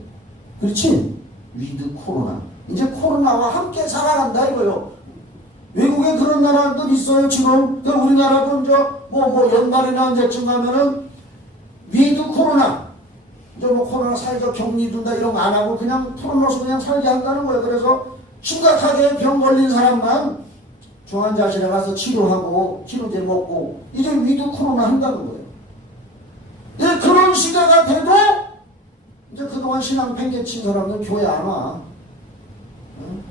그렇지? 위드 코로나. 이제 코로나와 함께 살아간다 이거요. 외국에 그런 나라들 있어요 지금. 우리나라도 이제 뭐 연말이나 언제쯤 가면은 위드 코로나. 이제 뭐 코로나 사회적 격리 둔다 이런 거 안 하고 그냥 털어놓아서 그냥 살게 한다는 거예요. 그래서 심각하게 병 걸린 사람만 중환자실에 가서 치료하고 치료제 먹고 이제 위드 코로나 한다는 거예요. 예, 그런 시대가 돼도 이제 그동안 신앙 팽개친 사람들 교회 안 와. 응?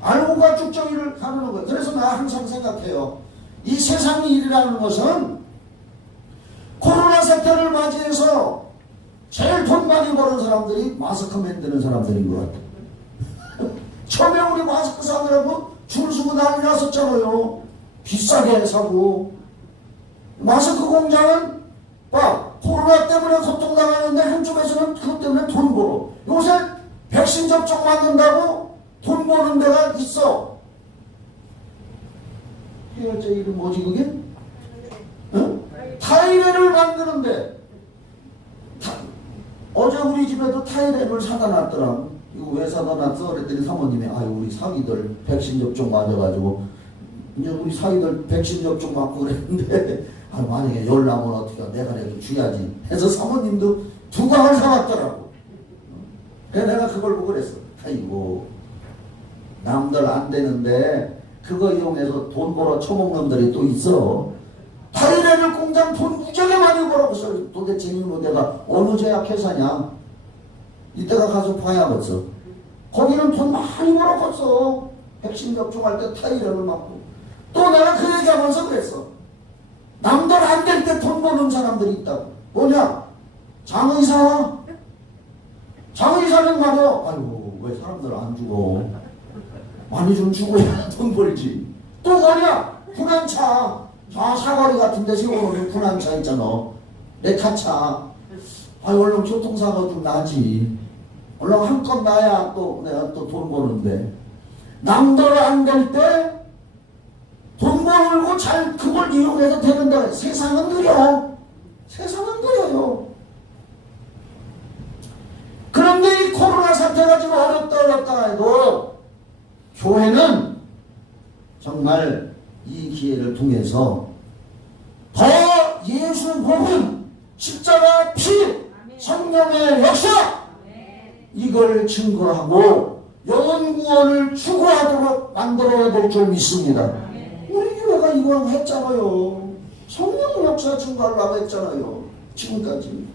알고가 쭉정이를 가르는 거예요. 그래서 나 항상 생각해요. 이 세상 일이라는 것은 코로나 사태를 맞이해서 제일 돈 많이 버는 사람들이 마스크 만드는 사람들인 것 같아요. 처음에 우리 마스크 사느라고 줄 서고 난리 났었잖아요. 비싸게 사고. 마스크 공장은 코로나 때문에 고통당하는데 한쪽에서는 그것 때문에 돈 벌어. 요새 백신 접종 만든다고 돈 버는 데가 있어. 해열제 이름 뭐지 그게? 응? 타이레놀 만드는데 어제 우리 집에도 타이레놀 사다 놨더라. 이거 왜 사다 놨어? 그랬더니 사모님이 아유 우리 사위들 백신 접종 맞아가지고 이제 우리 사위들 백신 접종 맞고 그랬는데 아 만약에 열 나면 어떻게 내가라도 줘야지 해서 사모님도 두 강을 사왔더라고. 그래서 내가 그걸 보고 그랬어. 아이고 남들 안 되는데 그거 이용해서 돈 벌어 처먹는 놈들이 또 있어. 타이레놀 공장 돈 무지하게 많이 벌어서 도대체 이거 내가 어느 제약회사냐? 이때가 가서 봐야겠어. 거기는 돈 많이 벌었겠어. 백신 접종할 때 타이레놀 맞고. 또 내가 그 얘기하면서 그랬어. 남들 안 될 때 돈 버는 사람들이 있다고. 뭐냐? 장의사. 장의사는 말이야. 아이고 왜 사람들 안 죽어. 많이 좀 죽어야 돈 벌지. 또 뭐냐? 군안차. 저 사거리 같은 데 세워놓은 군안차 있잖아. 레카차. 아유 얼른 교통사고 좀 나지. 얼른 한껏 나야 또 내가 또 돈 버는데. 남들 안 될 때 돈 벌고 잘 그걸 이용해서 되는데 세상은 느려. 세상은 느려요. 그런데 이 코로나 사태가 지금 어렵다 해도 교회는 정말 이 기회를 통해서 더 예수 복음, 십자가 피, 성령의 역사 이걸 증거하고 영혼 구원을 추구하도록 만들어야 될 줄 믿습니다. 우리 교회가 이왕 했잖아요. 성령 역사 증거하려고 했잖아요. 지금까지.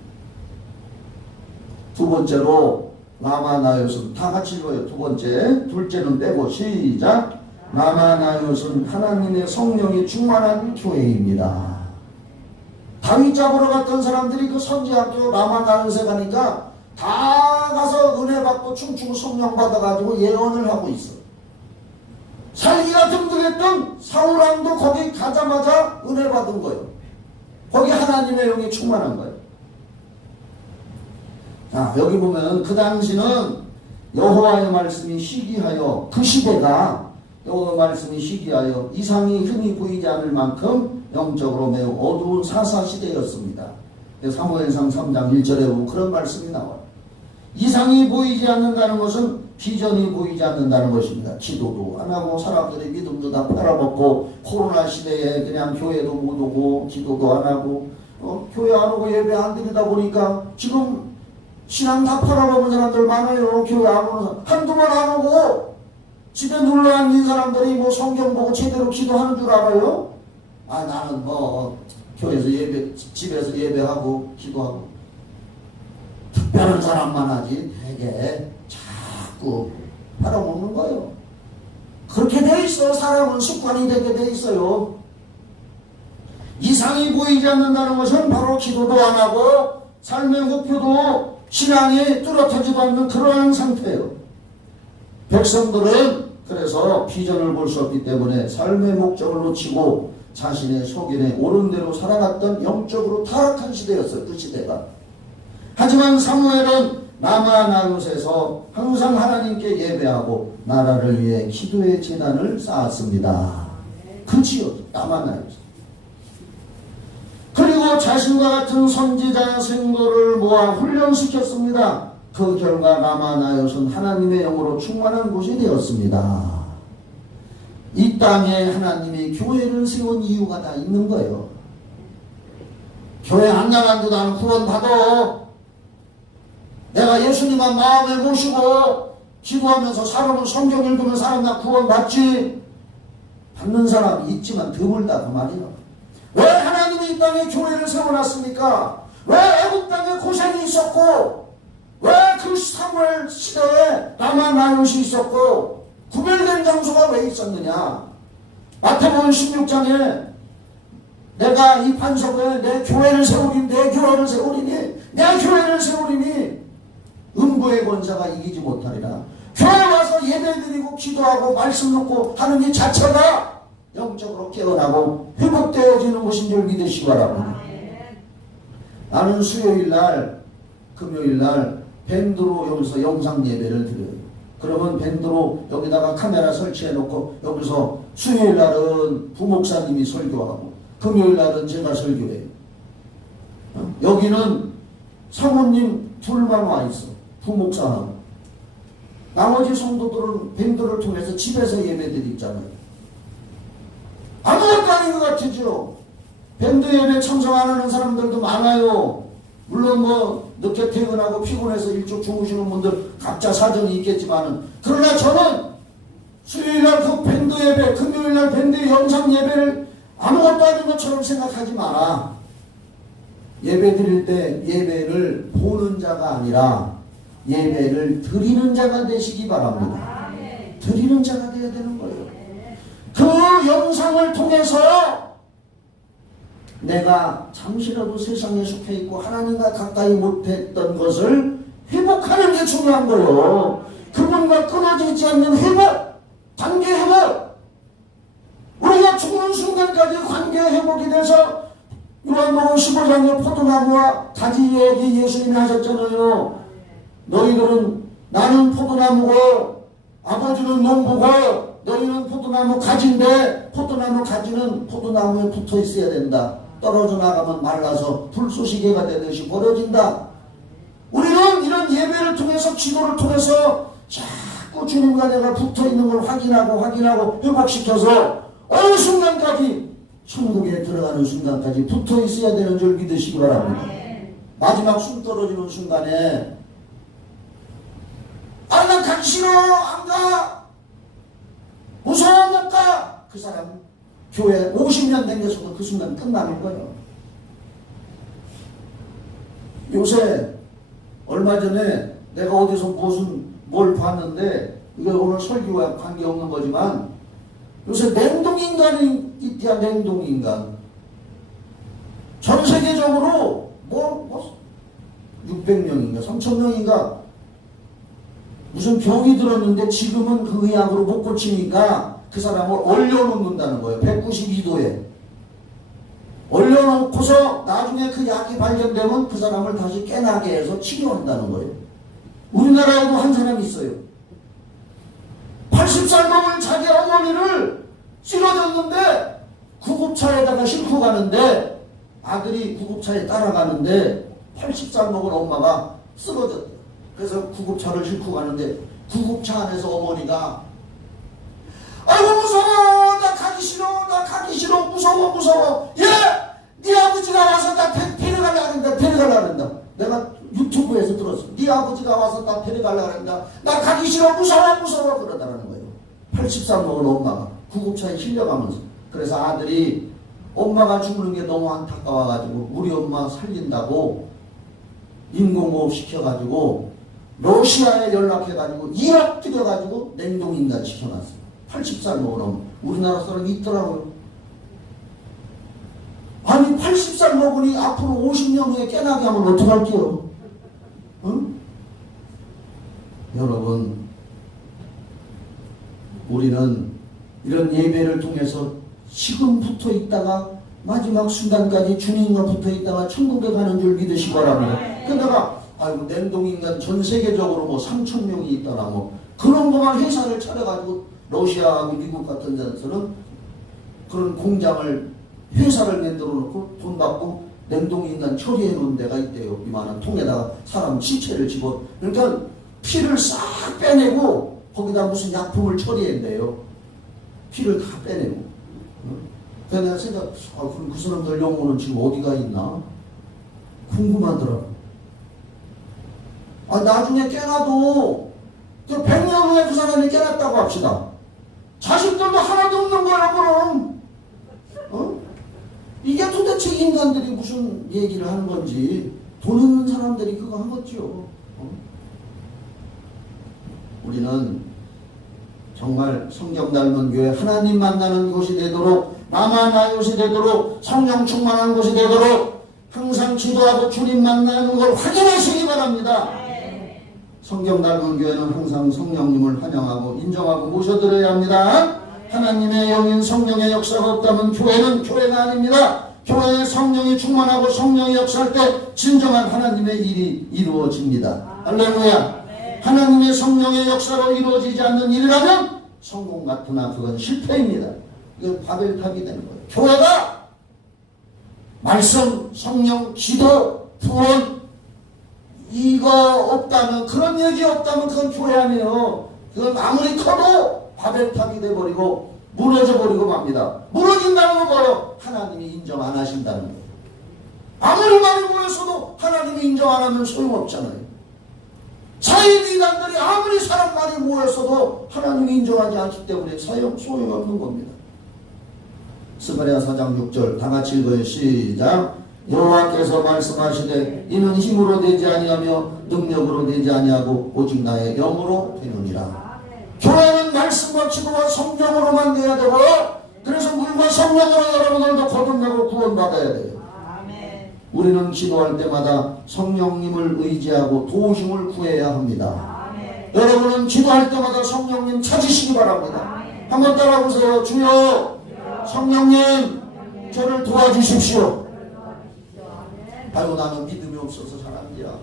두 번째로 라마나요슨 다 같이 읽어요. 두 번째, 둘째는 빼고 시작. 라마나요슨 하나님의 성령이 충만한 교회입니다. 다윗 잡으러 갔던 사람들이 그 선지학교 라마나요스에 가니까 다 가서 은혜 받고 춤추고 성령 받아가지고 예언을 하고 있어. 살기가 든든했던 사울왕도 거기 가자마자 은혜 받은 거예요. 거기 하나님의 영이 충만한 거예요. 자, 여기 보면 그 당시는 여호와의 말씀이 희귀하여 그 시대가 여호와의 말씀이 희귀하여 이상이 흔히 보이지 않을 만큼 영적으로 매우 어두운 사사시대였습니다. 사무엘상 3장 1절에 보면 그런 말씀이 나와요. 이상이 보이지 않는다는 것은 비전이 보이지 않는다는 것입니다. 기도도 안 하고 사람들의 믿음도 다 팔아먹고 코로나 시대에 그냥 교회도 못 오고 기도도 안 하고 교회 안 오고 예배 안 드리다 보니까 지금 신앙 다 팔아먹은 사람들 많아요. 교회 안 오는 사람. 한두 번 안 오고 집에 눌러 앉은 사람들이 뭐 성경 보고 제대로 기도하는 줄 알아요? 아, 나는 뭐 교회에서 예배, 집에서 예배하고 기도하고 특별한 사람만 하지 되게 자꾸 팔아먹는 거예요. 그렇게 돼 있어. 사람은 습관이 되게 돼 있어요. 이상이 보이지 않는다는 것은 바로 기도도 안 하고 삶의 목표도 신앙이 뚜렷하지도 않는 그러한 상태예요. 백성들은 그래서 비전을 볼 수 없기 때문에 삶의 목적을 놓치고 자신의 속인에 옳은 대로 살아갔던 영적으로 타락한 시대였어요. 그 시대가. 하지만 사무엘은 라마 나요셋에서 항상 하나님께 예배하고 나라를 위해 기도의 제단을 쌓았습니다. 그치요, 라마 나요셋. 그리고 자신과 같은 선지자 생도를 모아 훈련시켰습니다. 그 결과 라마 나요셋은 하나님의 영으로 충만한 곳이 되었습니다. 이 땅에 하나님이 교회를 세운 이유가 다 있는 거예요. 교회 안 나간도 나는 구원받아. 내가 예수님만 마음에 모시고 기도하면서 살아면 성경 읽으면 사람 나 구원받지. 받는 사람이 있지만 드물다 그 말이야. 왜 하나님이 이 땅에 교회를 세워놨습니까? 왜 애국 땅에 고생이 있었고 왜 그 사무엘 시대에 라마 나요시 있었고 구별된 장소가 왜 있었느냐? 마태복음 16장에 내가 이 반석에 내 교회를 세우리니 내 교회를 세우리니 내 교회를 세우리니 음부의 권사가 이기지 못하리라. 교회 와서 예배드리고 기도하고 말씀 듣고 하는 이 자체가 영적으로 깨어나고 회복되어지는 것인 줄 믿으시기 바랍니다. 나는 수요일날 금요일날 밴드로 여기서 영상 예배를 드려요. 그러면 밴드로 여기다가 카메라 설치해 놓고 여기서 수요일날은 부목사님이 설교하고 금요일날은 제가 설교해요. 여기는 사모님 둘만 와 있어. 부목사하고. 나머지 성도들은 밴드를 통해서 집에서 예배드리잖아요. 아무것도 아닌 것 같으죠. 밴드 예배 참석 안 하는 사람들도 많아요. 물론 뭐 늦게 퇴근하고 피곤해서 일찍 주무시는 분들 각자 사정이 있겠지만은, 그러나 저는 수요일날 그 밴드 예배, 금요일날 밴드 영상 예배를 아무것도 아닌 것처럼 생각하지 마라. 예배 드릴 때 예배를 보는 자가 아니라 예배를 드리는 자가 되시기 바랍니다. 드리는 자가 되어야 되는 거예요. 그 영상을 통해서 내가 잠시라도 세상에 속해 있고 하나님과 가까이 못했던 것을 회복하는 게 중요한 거예요. 그분과 끊어지지 않는 회복, 관계 회복. 우리가 죽는 순간까지 관계 회복이 돼서 요한복음 15장에 포도나무와 가지 얘기 예수님이 하셨잖아요. 너희들은 나는 포도나무고 아버지는 농부고 너희는 포도나무 가지인데 포도나무 가지는 포도나무에 붙어 있어야 된다. 떨어져 나가면 말라서 불쏘시개가 되듯이 버려진다. 우리는 이런 예배를 통해서 기도를 통해서 자꾸 주님과 내가 붙어 있는 걸 확인하고 회복시켜서 어느 순간까지 천국에 들어가는 순간까지 붙어 있어야 되는 줄 믿으시기 바랍니다. 마지막 숨 떨어지는 순간에 아, 난 가기 싫어, 안 가, 무서워, 못 가. 그 사람 교회 50년 댕겨서도 그 순간 끝나는 거예요. 요새 얼마 전에 내가 어디서 뭘 봤는데, 이거 오늘 설교와 관계없는 거지만 요새 냉동인간이 있대야. 냉동인간 전 세계적으로 600명인가 3000명인가 무슨 병이 들었는데 지금은 그 의학으로 못 고치니까 그 사람을 얼려놓는다는 거예요. 192도에 얼려놓고서 나중에 그 약이 발견되면 그 사람을 다시 깨나게 해서 치료한다는 거예요. 우리나라에도 한 사람이 있어요. 80살 넘은 자기 어머니를 쓰러졌는데 구급차에다가 싣고 가는데 아들이 구급차에 따라가는데 80살 먹은 엄마가 쓰러졌대요. 그래서 구급차를 싣고 가는데 구급차 안에서 어머니가 아이고 무서워, 나 가기 싫어, 무서워. 예, 네 아버지가 와서 다 데려가려고 한다. 내가 유튜브에서 들었어. 네 아버지가 와서 다 데려가려고 한다. 나 가기 싫어, 무서워 그러더라는 거예요. 80살 먹은 엄마가 구급차에 실려가면서. 그래서 아들이 엄마가 죽는 게 너무 안타까워가지고 우리 엄마 살린다고 인공호흡 시켜가지고 러시아에 연락해가지고 1억 들여가지고 냉동인간 시켜놨어요. 80살 먹은 엄마. 우리나라 사람이 있더라고요. 아니 80살 먹으니 앞으로 50년 후에 깨나게 하면 어떡할게요? 응? 여러분, 우리는 이런 예배를 통해서 지금 붙어 있다가 마지막 순간까지 주님과 붙어 있다가 천국에 가는 줄 믿으시기 바랍니다. 그러다가 아이고 냉동인간 전 세계적으로 뭐 3,000명이 있다나 뭐 그런 것만 회사를 차려가지고 러시아하고 미국 같은 데서는 그런 공장을 회사를 만들어 놓고 돈 받고 냉동인간 처리해 놓은 데가 있대요. 이만한 통에다가 사람 시체를 집어. 그러니까 피를 싹 빼내고 거기다 무슨 약품을 처리한대요. 피를 다 빼내고. 그래서 내가 생각, 그럼 그 사람들 영혼은 지금 어디가 있나? 궁금하더라고. 나중에 깨나도 100년 후에 그 사람이 깨났다고 합시다. 자식들도 하나도 없는 거야, 그럼. 이게 도대체 인간들이 무슨 얘기를 하는 건지 돈 있는 사람들이 그거 하겠죠. 우리는 정말 성경 닮은 교회, 하나님 만나는 곳이 되도록, 나만 곳이 되도록, 성령 충만한 곳이 되도록 항상 기도하고 주님 만나는 걸 확인하시기 바랍니다. 성경 닮은 교회는 항상 성령님을 환영하고 인정하고 모셔드려야 합니다. 하나님의 영인 성령의 역사가 없다면 교회는 교회가 아닙니다. 교회에 성령이 충만하고 성령이 역사할 때 진정한 하나님의 일이 이루어집니다. 할렐루야. 하나님의 성령의 역사로 이루어지지 않는 일이라면 성공 같으나 그건 실패입니다. 이건 바벨탑이 되는 거예요. 교회가 말씀, 성령, 기도, 구원 이거 없다면, 그런 얘기 없다면 그건 교회 아니에요. 그건 아무리 커도 바벨탑이 돼버리고 무너져버리고 맙니다. 무너진다는 건 뭐예요? 하나님이 인정 안 하신다는 거예요. 아무리 많이 모였어도 하나님이 인정 안 하면 소용없잖아요. 사회이단들이 아무리 사람 많이 모였어도 하나님이 인정하지 않기 때문에 소용없는 겁니다. 스가랴 4장 6절 다 같이 읽어요. 시작. 여호와께서 말씀하시되 이는 힘으로 되지 아니하며 능력으로 되지 아니하고 오직 나의 영으로 되느니라. 교회는 말씀과 기도와 성령으로만 돼야 되고, 그래서 물과 성령으로 여러분들도 거듭나고 구원받아야 돼요. 우리는 기도할 때마다 성령님을 의지하고 도우심을 구해야 합니다. 여러분은 기도할 때마다 성령님 찾으시기 바랍니다. 한번 따라보세요. 주여 성령님 저를 도와주십시오. 아이고 나는 믿음이 없어서 잘 안 돼요.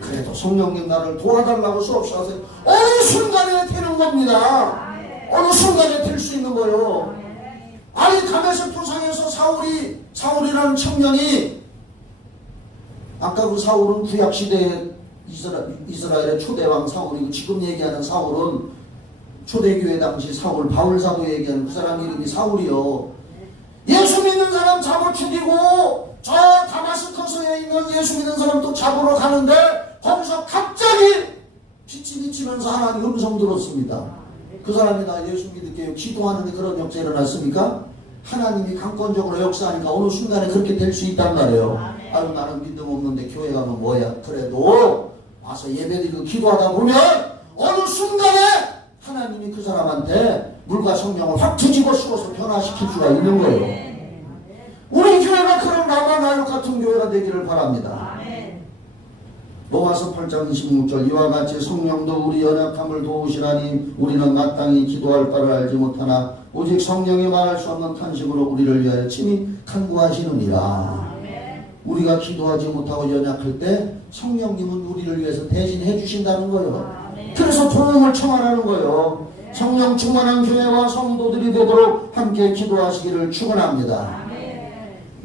그래도 성령님 나를 도와달라고 수없이 하세요. 어느 순간에 되는 겁니다. 어느 순간에 될 수 있는 거예요. 아니 다메섹 도상에서 사울이라는 청년이, 아까 그 사울은 구약시대에 이스라엘의 초대왕 사울이고, 지금 얘기하는 사울은 초대교회 당시 사울, 바울사도 얘기하는 그 사람 이름이 사울이요. 예수 믿는 사람 잡아 죽이고 저 다마스커스에 있는 예수 믿는 사람도 잡으러 가는데 거기서 갑자기 빛이 비치면서 하나님 음성 들었습니다. 그 사람이 나 예수 믿을게요. 기도하는데 그런 역사 일어났습니까? 하나님이 강권적으로 역사하니까 어느 순간에 그렇게 될 수 있단 말이에요. 아유 나는 믿음 없는데 교회 가면 뭐야. 그래도 와서 예배드리고 기도하다 보면 어느 순간에 하나님이 그 사람한테 물과 성령을 확 뒤집어 씌워서 변화시킬 수가 있는 거예요. 우리 교회가 그런 라마나요 같은 교회가 되기를 바랍니다. 로마서 8장 26절 이와 같이 성령도 우리 연약함을 도우시라니 우리는 마땅히 기도할 바를 알지 못하나 오직 성령이 말할 수 없는 탄식으로 우리를 위하여 친히 간구하시느니라. 우리가 기도하지 못하고 연약할 때 성령님은 우리를 위해서 대신해 주신다는 거예요. 그래서 도움을 청하라는 거예요. 성령 충만한 교회와 성도들이 되도록 함께 기도하시기를 축원합니다.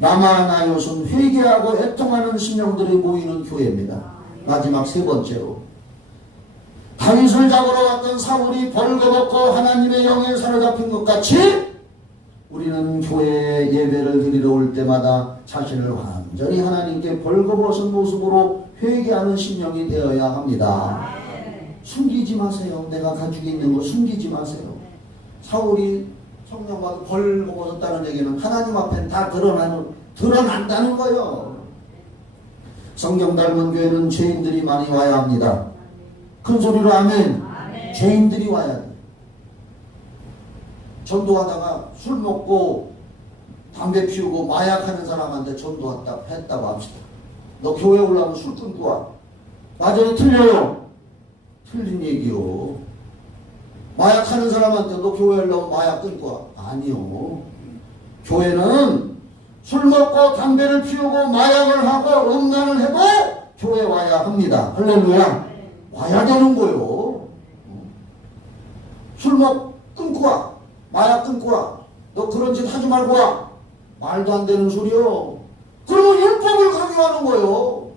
라마나요는 회개하고 애통하는 심령들이 모이는 교회입니다. 마지막 세 번째로 다윗을 잡으러 갔던 사울이 벌거벗고 하나님의 영에 사로잡힌 것 같이 우리는 교회 예배를 드리러 올 때마다 자신을 완전히 하나님께 벌거벗은 모습으로 회개하는 심령이 되어야 합니다. 숨기지 마세요. 내가 가지고 있는 거 숨기지 마세요. 사울이 성령과 벌거벗었다는 얘기는 하나님 앞에 다 드러난다는 거예요. 성경 닮은 교회는 죄인들이 많이 와야 합니다. 큰 소리로 아멘. 죄인들이 와야 돼. 전도하다가 술 먹고 담배 피우고 마약하는 사람한테 전도했다고 합시다. 너 교회 올라오면 술 끊고 와. 맞아요? 틀려요? 틀린 얘기요. 마약하는 사람한테 너 교회 올라오면 마약 끊고 와. 아니요. 교회는 술 먹고 담배를 피우고 마약을 하고 음란을 해도 교회 와야 합니다. 할렐루야. 와야 되는 거요. 술 끊고 와. 마약 끊고 와. 너 그런 짓 하지 말고 와. 말도 안 되는 소리요. 그러면 율법을 강요하는 거예요.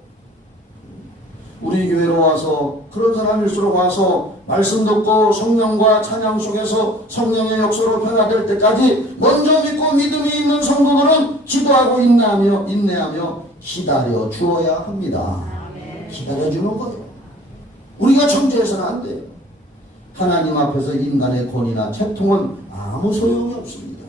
우리 교회로 와서 그런 사람일수록 와서 말씀 듣고 성령과 찬양 속에서 성령의 역사로 변화될 때까지 먼저 믿고 믿음이 있는 성도들은 기도하고 인내하며 기다려 주어야 합니다. 기다려주는 거예요. 우리가 정죄해서는 안 돼요. 하나님 앞에서 인간의 권위나 채통은 아무 소용이 없습니다.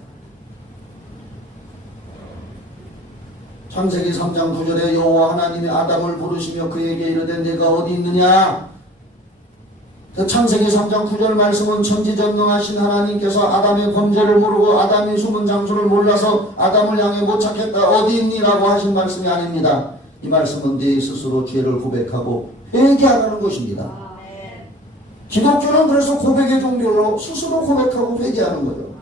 창세기 3장 9절에 여호와 하나님이 아담을 부르시며 그에게 이르되 내가 어디 있느냐. 그 창세기 3장 9절 말씀은 천지전능하신 하나님께서 아담의 범죄를 모르고 아담이 숨은 장소를 몰라서 아담을 향해 못 찾겠다 어디 있니? 라고 하신 말씀이 아닙니다. 이 말씀은 네 스스로 죄를 고백하고 회개하라는 것입니다. 기독교는 그래서 고백의 종류로 스스로 고백하고 회개하는 거예요.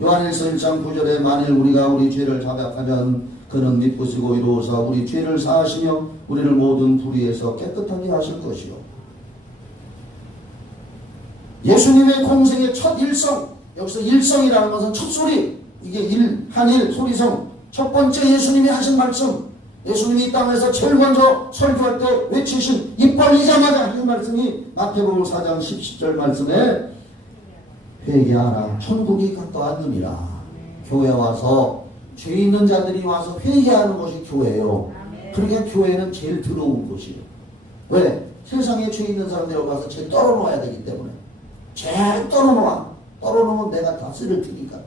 요한일서 1장 9절에 만일 우리가 우리 죄를 자백하면 그는 믿으시고 이루어서 우리 죄를 사하시며 우리를 모든 불의에서 깨끗하게 하실 것이요. 예수님의 공생의 첫 일성, 여기서 일성이라는 것은 첫 소리, 이게 한일 소리성, 첫 번째 예수님이 하신 말씀, 예수님이 이 땅에서 제일 먼저 설교할 때 외치신 입 벌리자마자 하신 말씀이 마태복음 4장 10절 말씀에 회개하라 천국이 가까웠느니라. 교회 와서 죄 있는 자들이 와서 회개하는 것이 교회예요. 그러니까 교회는 제일 더러운 곳이에요. 왜? 세상에 죄 있는 사람들이 와서 죄 떨어놓아야 되기 때문에. 죄 떨어놓아. 떨어놓으면 내가 다 쓸을 테니까.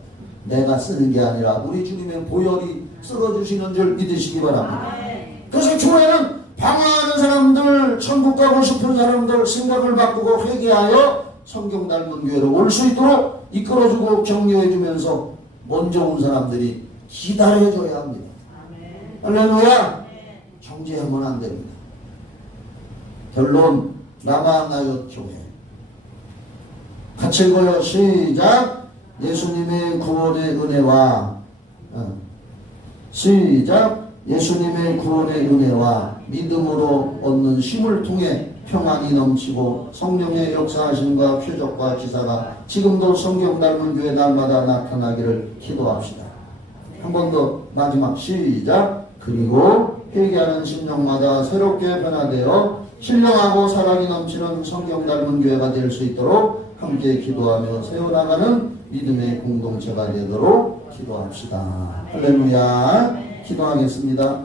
내가 쓰는 게 아니라 우리 주님의 보혈이 쓸어주시는 줄 믿으시기 바랍니다. 그래서 교회는 방황하는 사람들, 천국 가고 싶은 사람들 생각을 바꾸고 회개하여 성경 닮은 교회로 올 수 있도록 이끌어주고 격려해주면서 먼저 온 사람들이 기다려줘야 합니다. 할렐루야. 정죄하면 안 됩니다. 결론 라마나얏 교회 같이 읽어요. 시작. 예수님의 구원의 은혜와 시작. 예수님의 구원의 은혜와 믿음으로 얻는 힘을 통해 평안이 넘치고 성령의 역사하심과 표적과 기사가 지금도 성경 닮은 교회 날마다 나타나기를 기도합시다. 한 번 더 마지막 시작. 그리고 회개하는 심령마다 새롭게 변화되어 신령하고 사랑이 넘치는 성경 닮은 교회가 될 수 있도록 함께 기도하며 세워나가는 믿음의 공동체가 되도록 기도합시다. 할렐루야. 기도하겠습니다.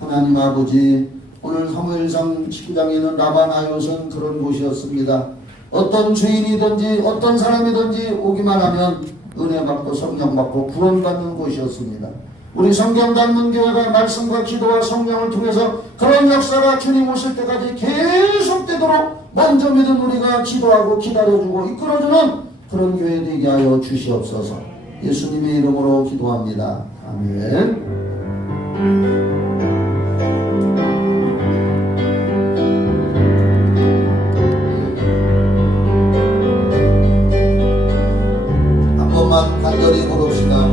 하나님 아버지, 오늘 사무엘상 19장에는 라마나얏은 그런 곳이었습니다. 어떤 죄인이든지 어떤 사람이든지 오기만 하면 은혜 받고 성령 받고 구원받는 곳이었습니다. 우리 성경 닮은 교회가 말씀과 기도와 성령을 통해서 그런 역사가 주님 오실 때까지 계속되도록 먼저 믿은 우리가 기도하고 기다려주고 이끌어주는 그런 교회 되게 하여 주시옵소서. 예수님의 이름으로 기도합니다. 아멘. 한 번만 간절히 부릅시다.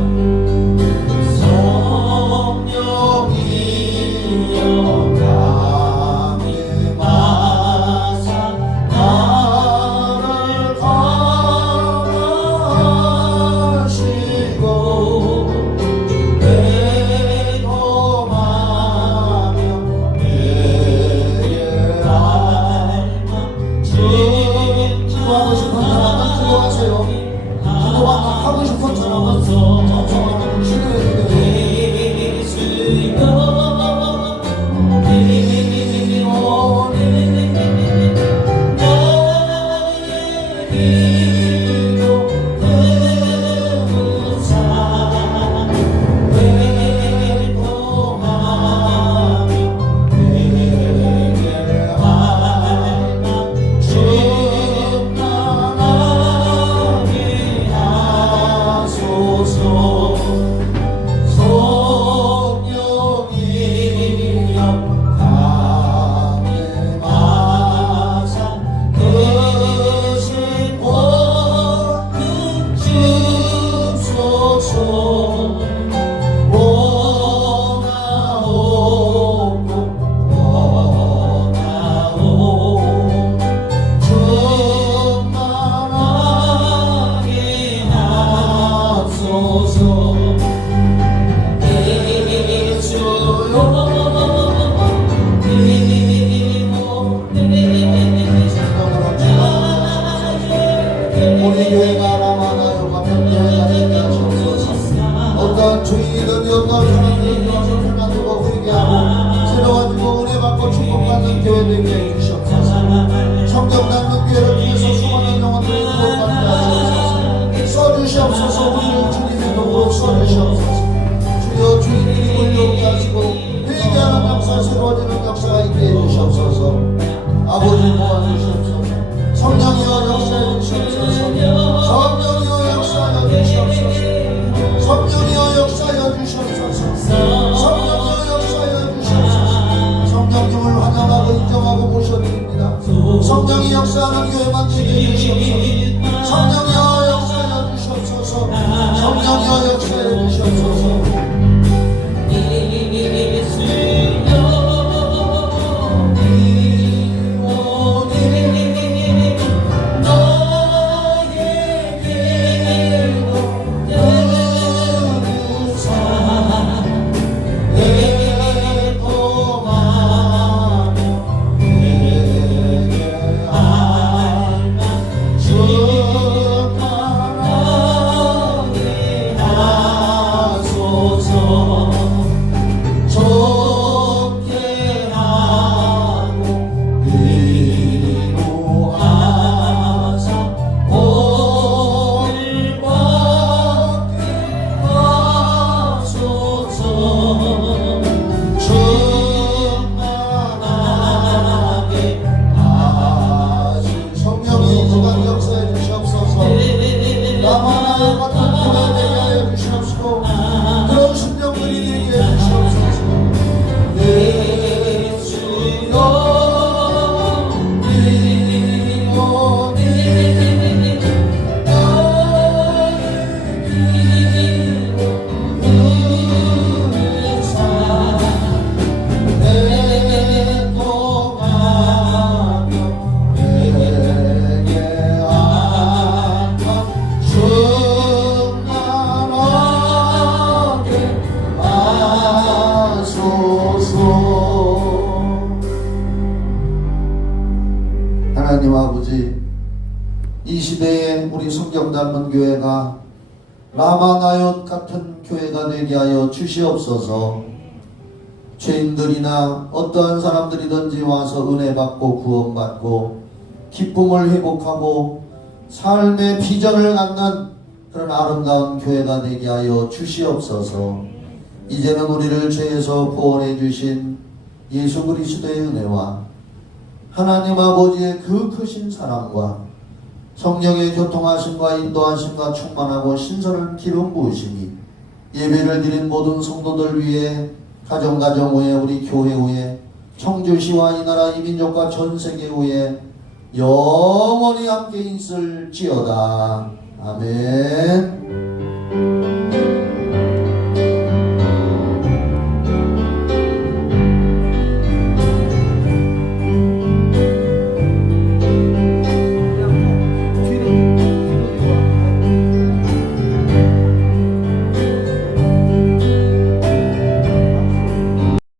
내 도망 기뻐하고 축복받는 교회 되게 해주시옵소서. 성경 닮은 교회를 통해서 수많은 영혼들을 구원받게 하시옵소서. 써주시옵소서. 우리를 주님의 도구로 써주시옵소서. 주여 주님이 몰려오게 하시고 회개하는 역사, 새로워지는 역사가 있게 해주시옵소서. 아버지 도와주시옵소서. 성령이여 역사해 주시옵소서. 성령이여 역사하여 주시옵소서. 성령이여 역사하여 주시옵소서. 성령이여 역사하여 주시옵소서. 성령님을 환영하고 인정하고 모셔드립니다. 성령이 역사하는 교회만 되게 해주시옵소서. 성령이여 역사하여 주시옵소서. 성령이여 역사해 주시옵소서. 하나님 아버지, 이 시대에 우리 성경 닮은 교회가 라마나옅 같은 교회가 되게 하여 주시옵소서. 죄인들이나 어떠한 사람들이든지 와서 은혜 받고 구원받고 기쁨을 회복하고 삶의 비전을 갖는 그런 아름다운 교회가 되게 하여 주시옵소서. 이제는 우리를 죄에서 구원해 주신 예수 그리스도의 은혜와 하나님 아버지의 그 크신 사랑과 성령의 교통하심과 인도하심과 충만하고 신선한 기름 부으심이 예배를 드린 모든 성도들 위해 가정 위에 우리 교회 위에 청주시와 이 나라 이 민족과 전 세계 위에 영원히 함께 있을지어다. 아멘.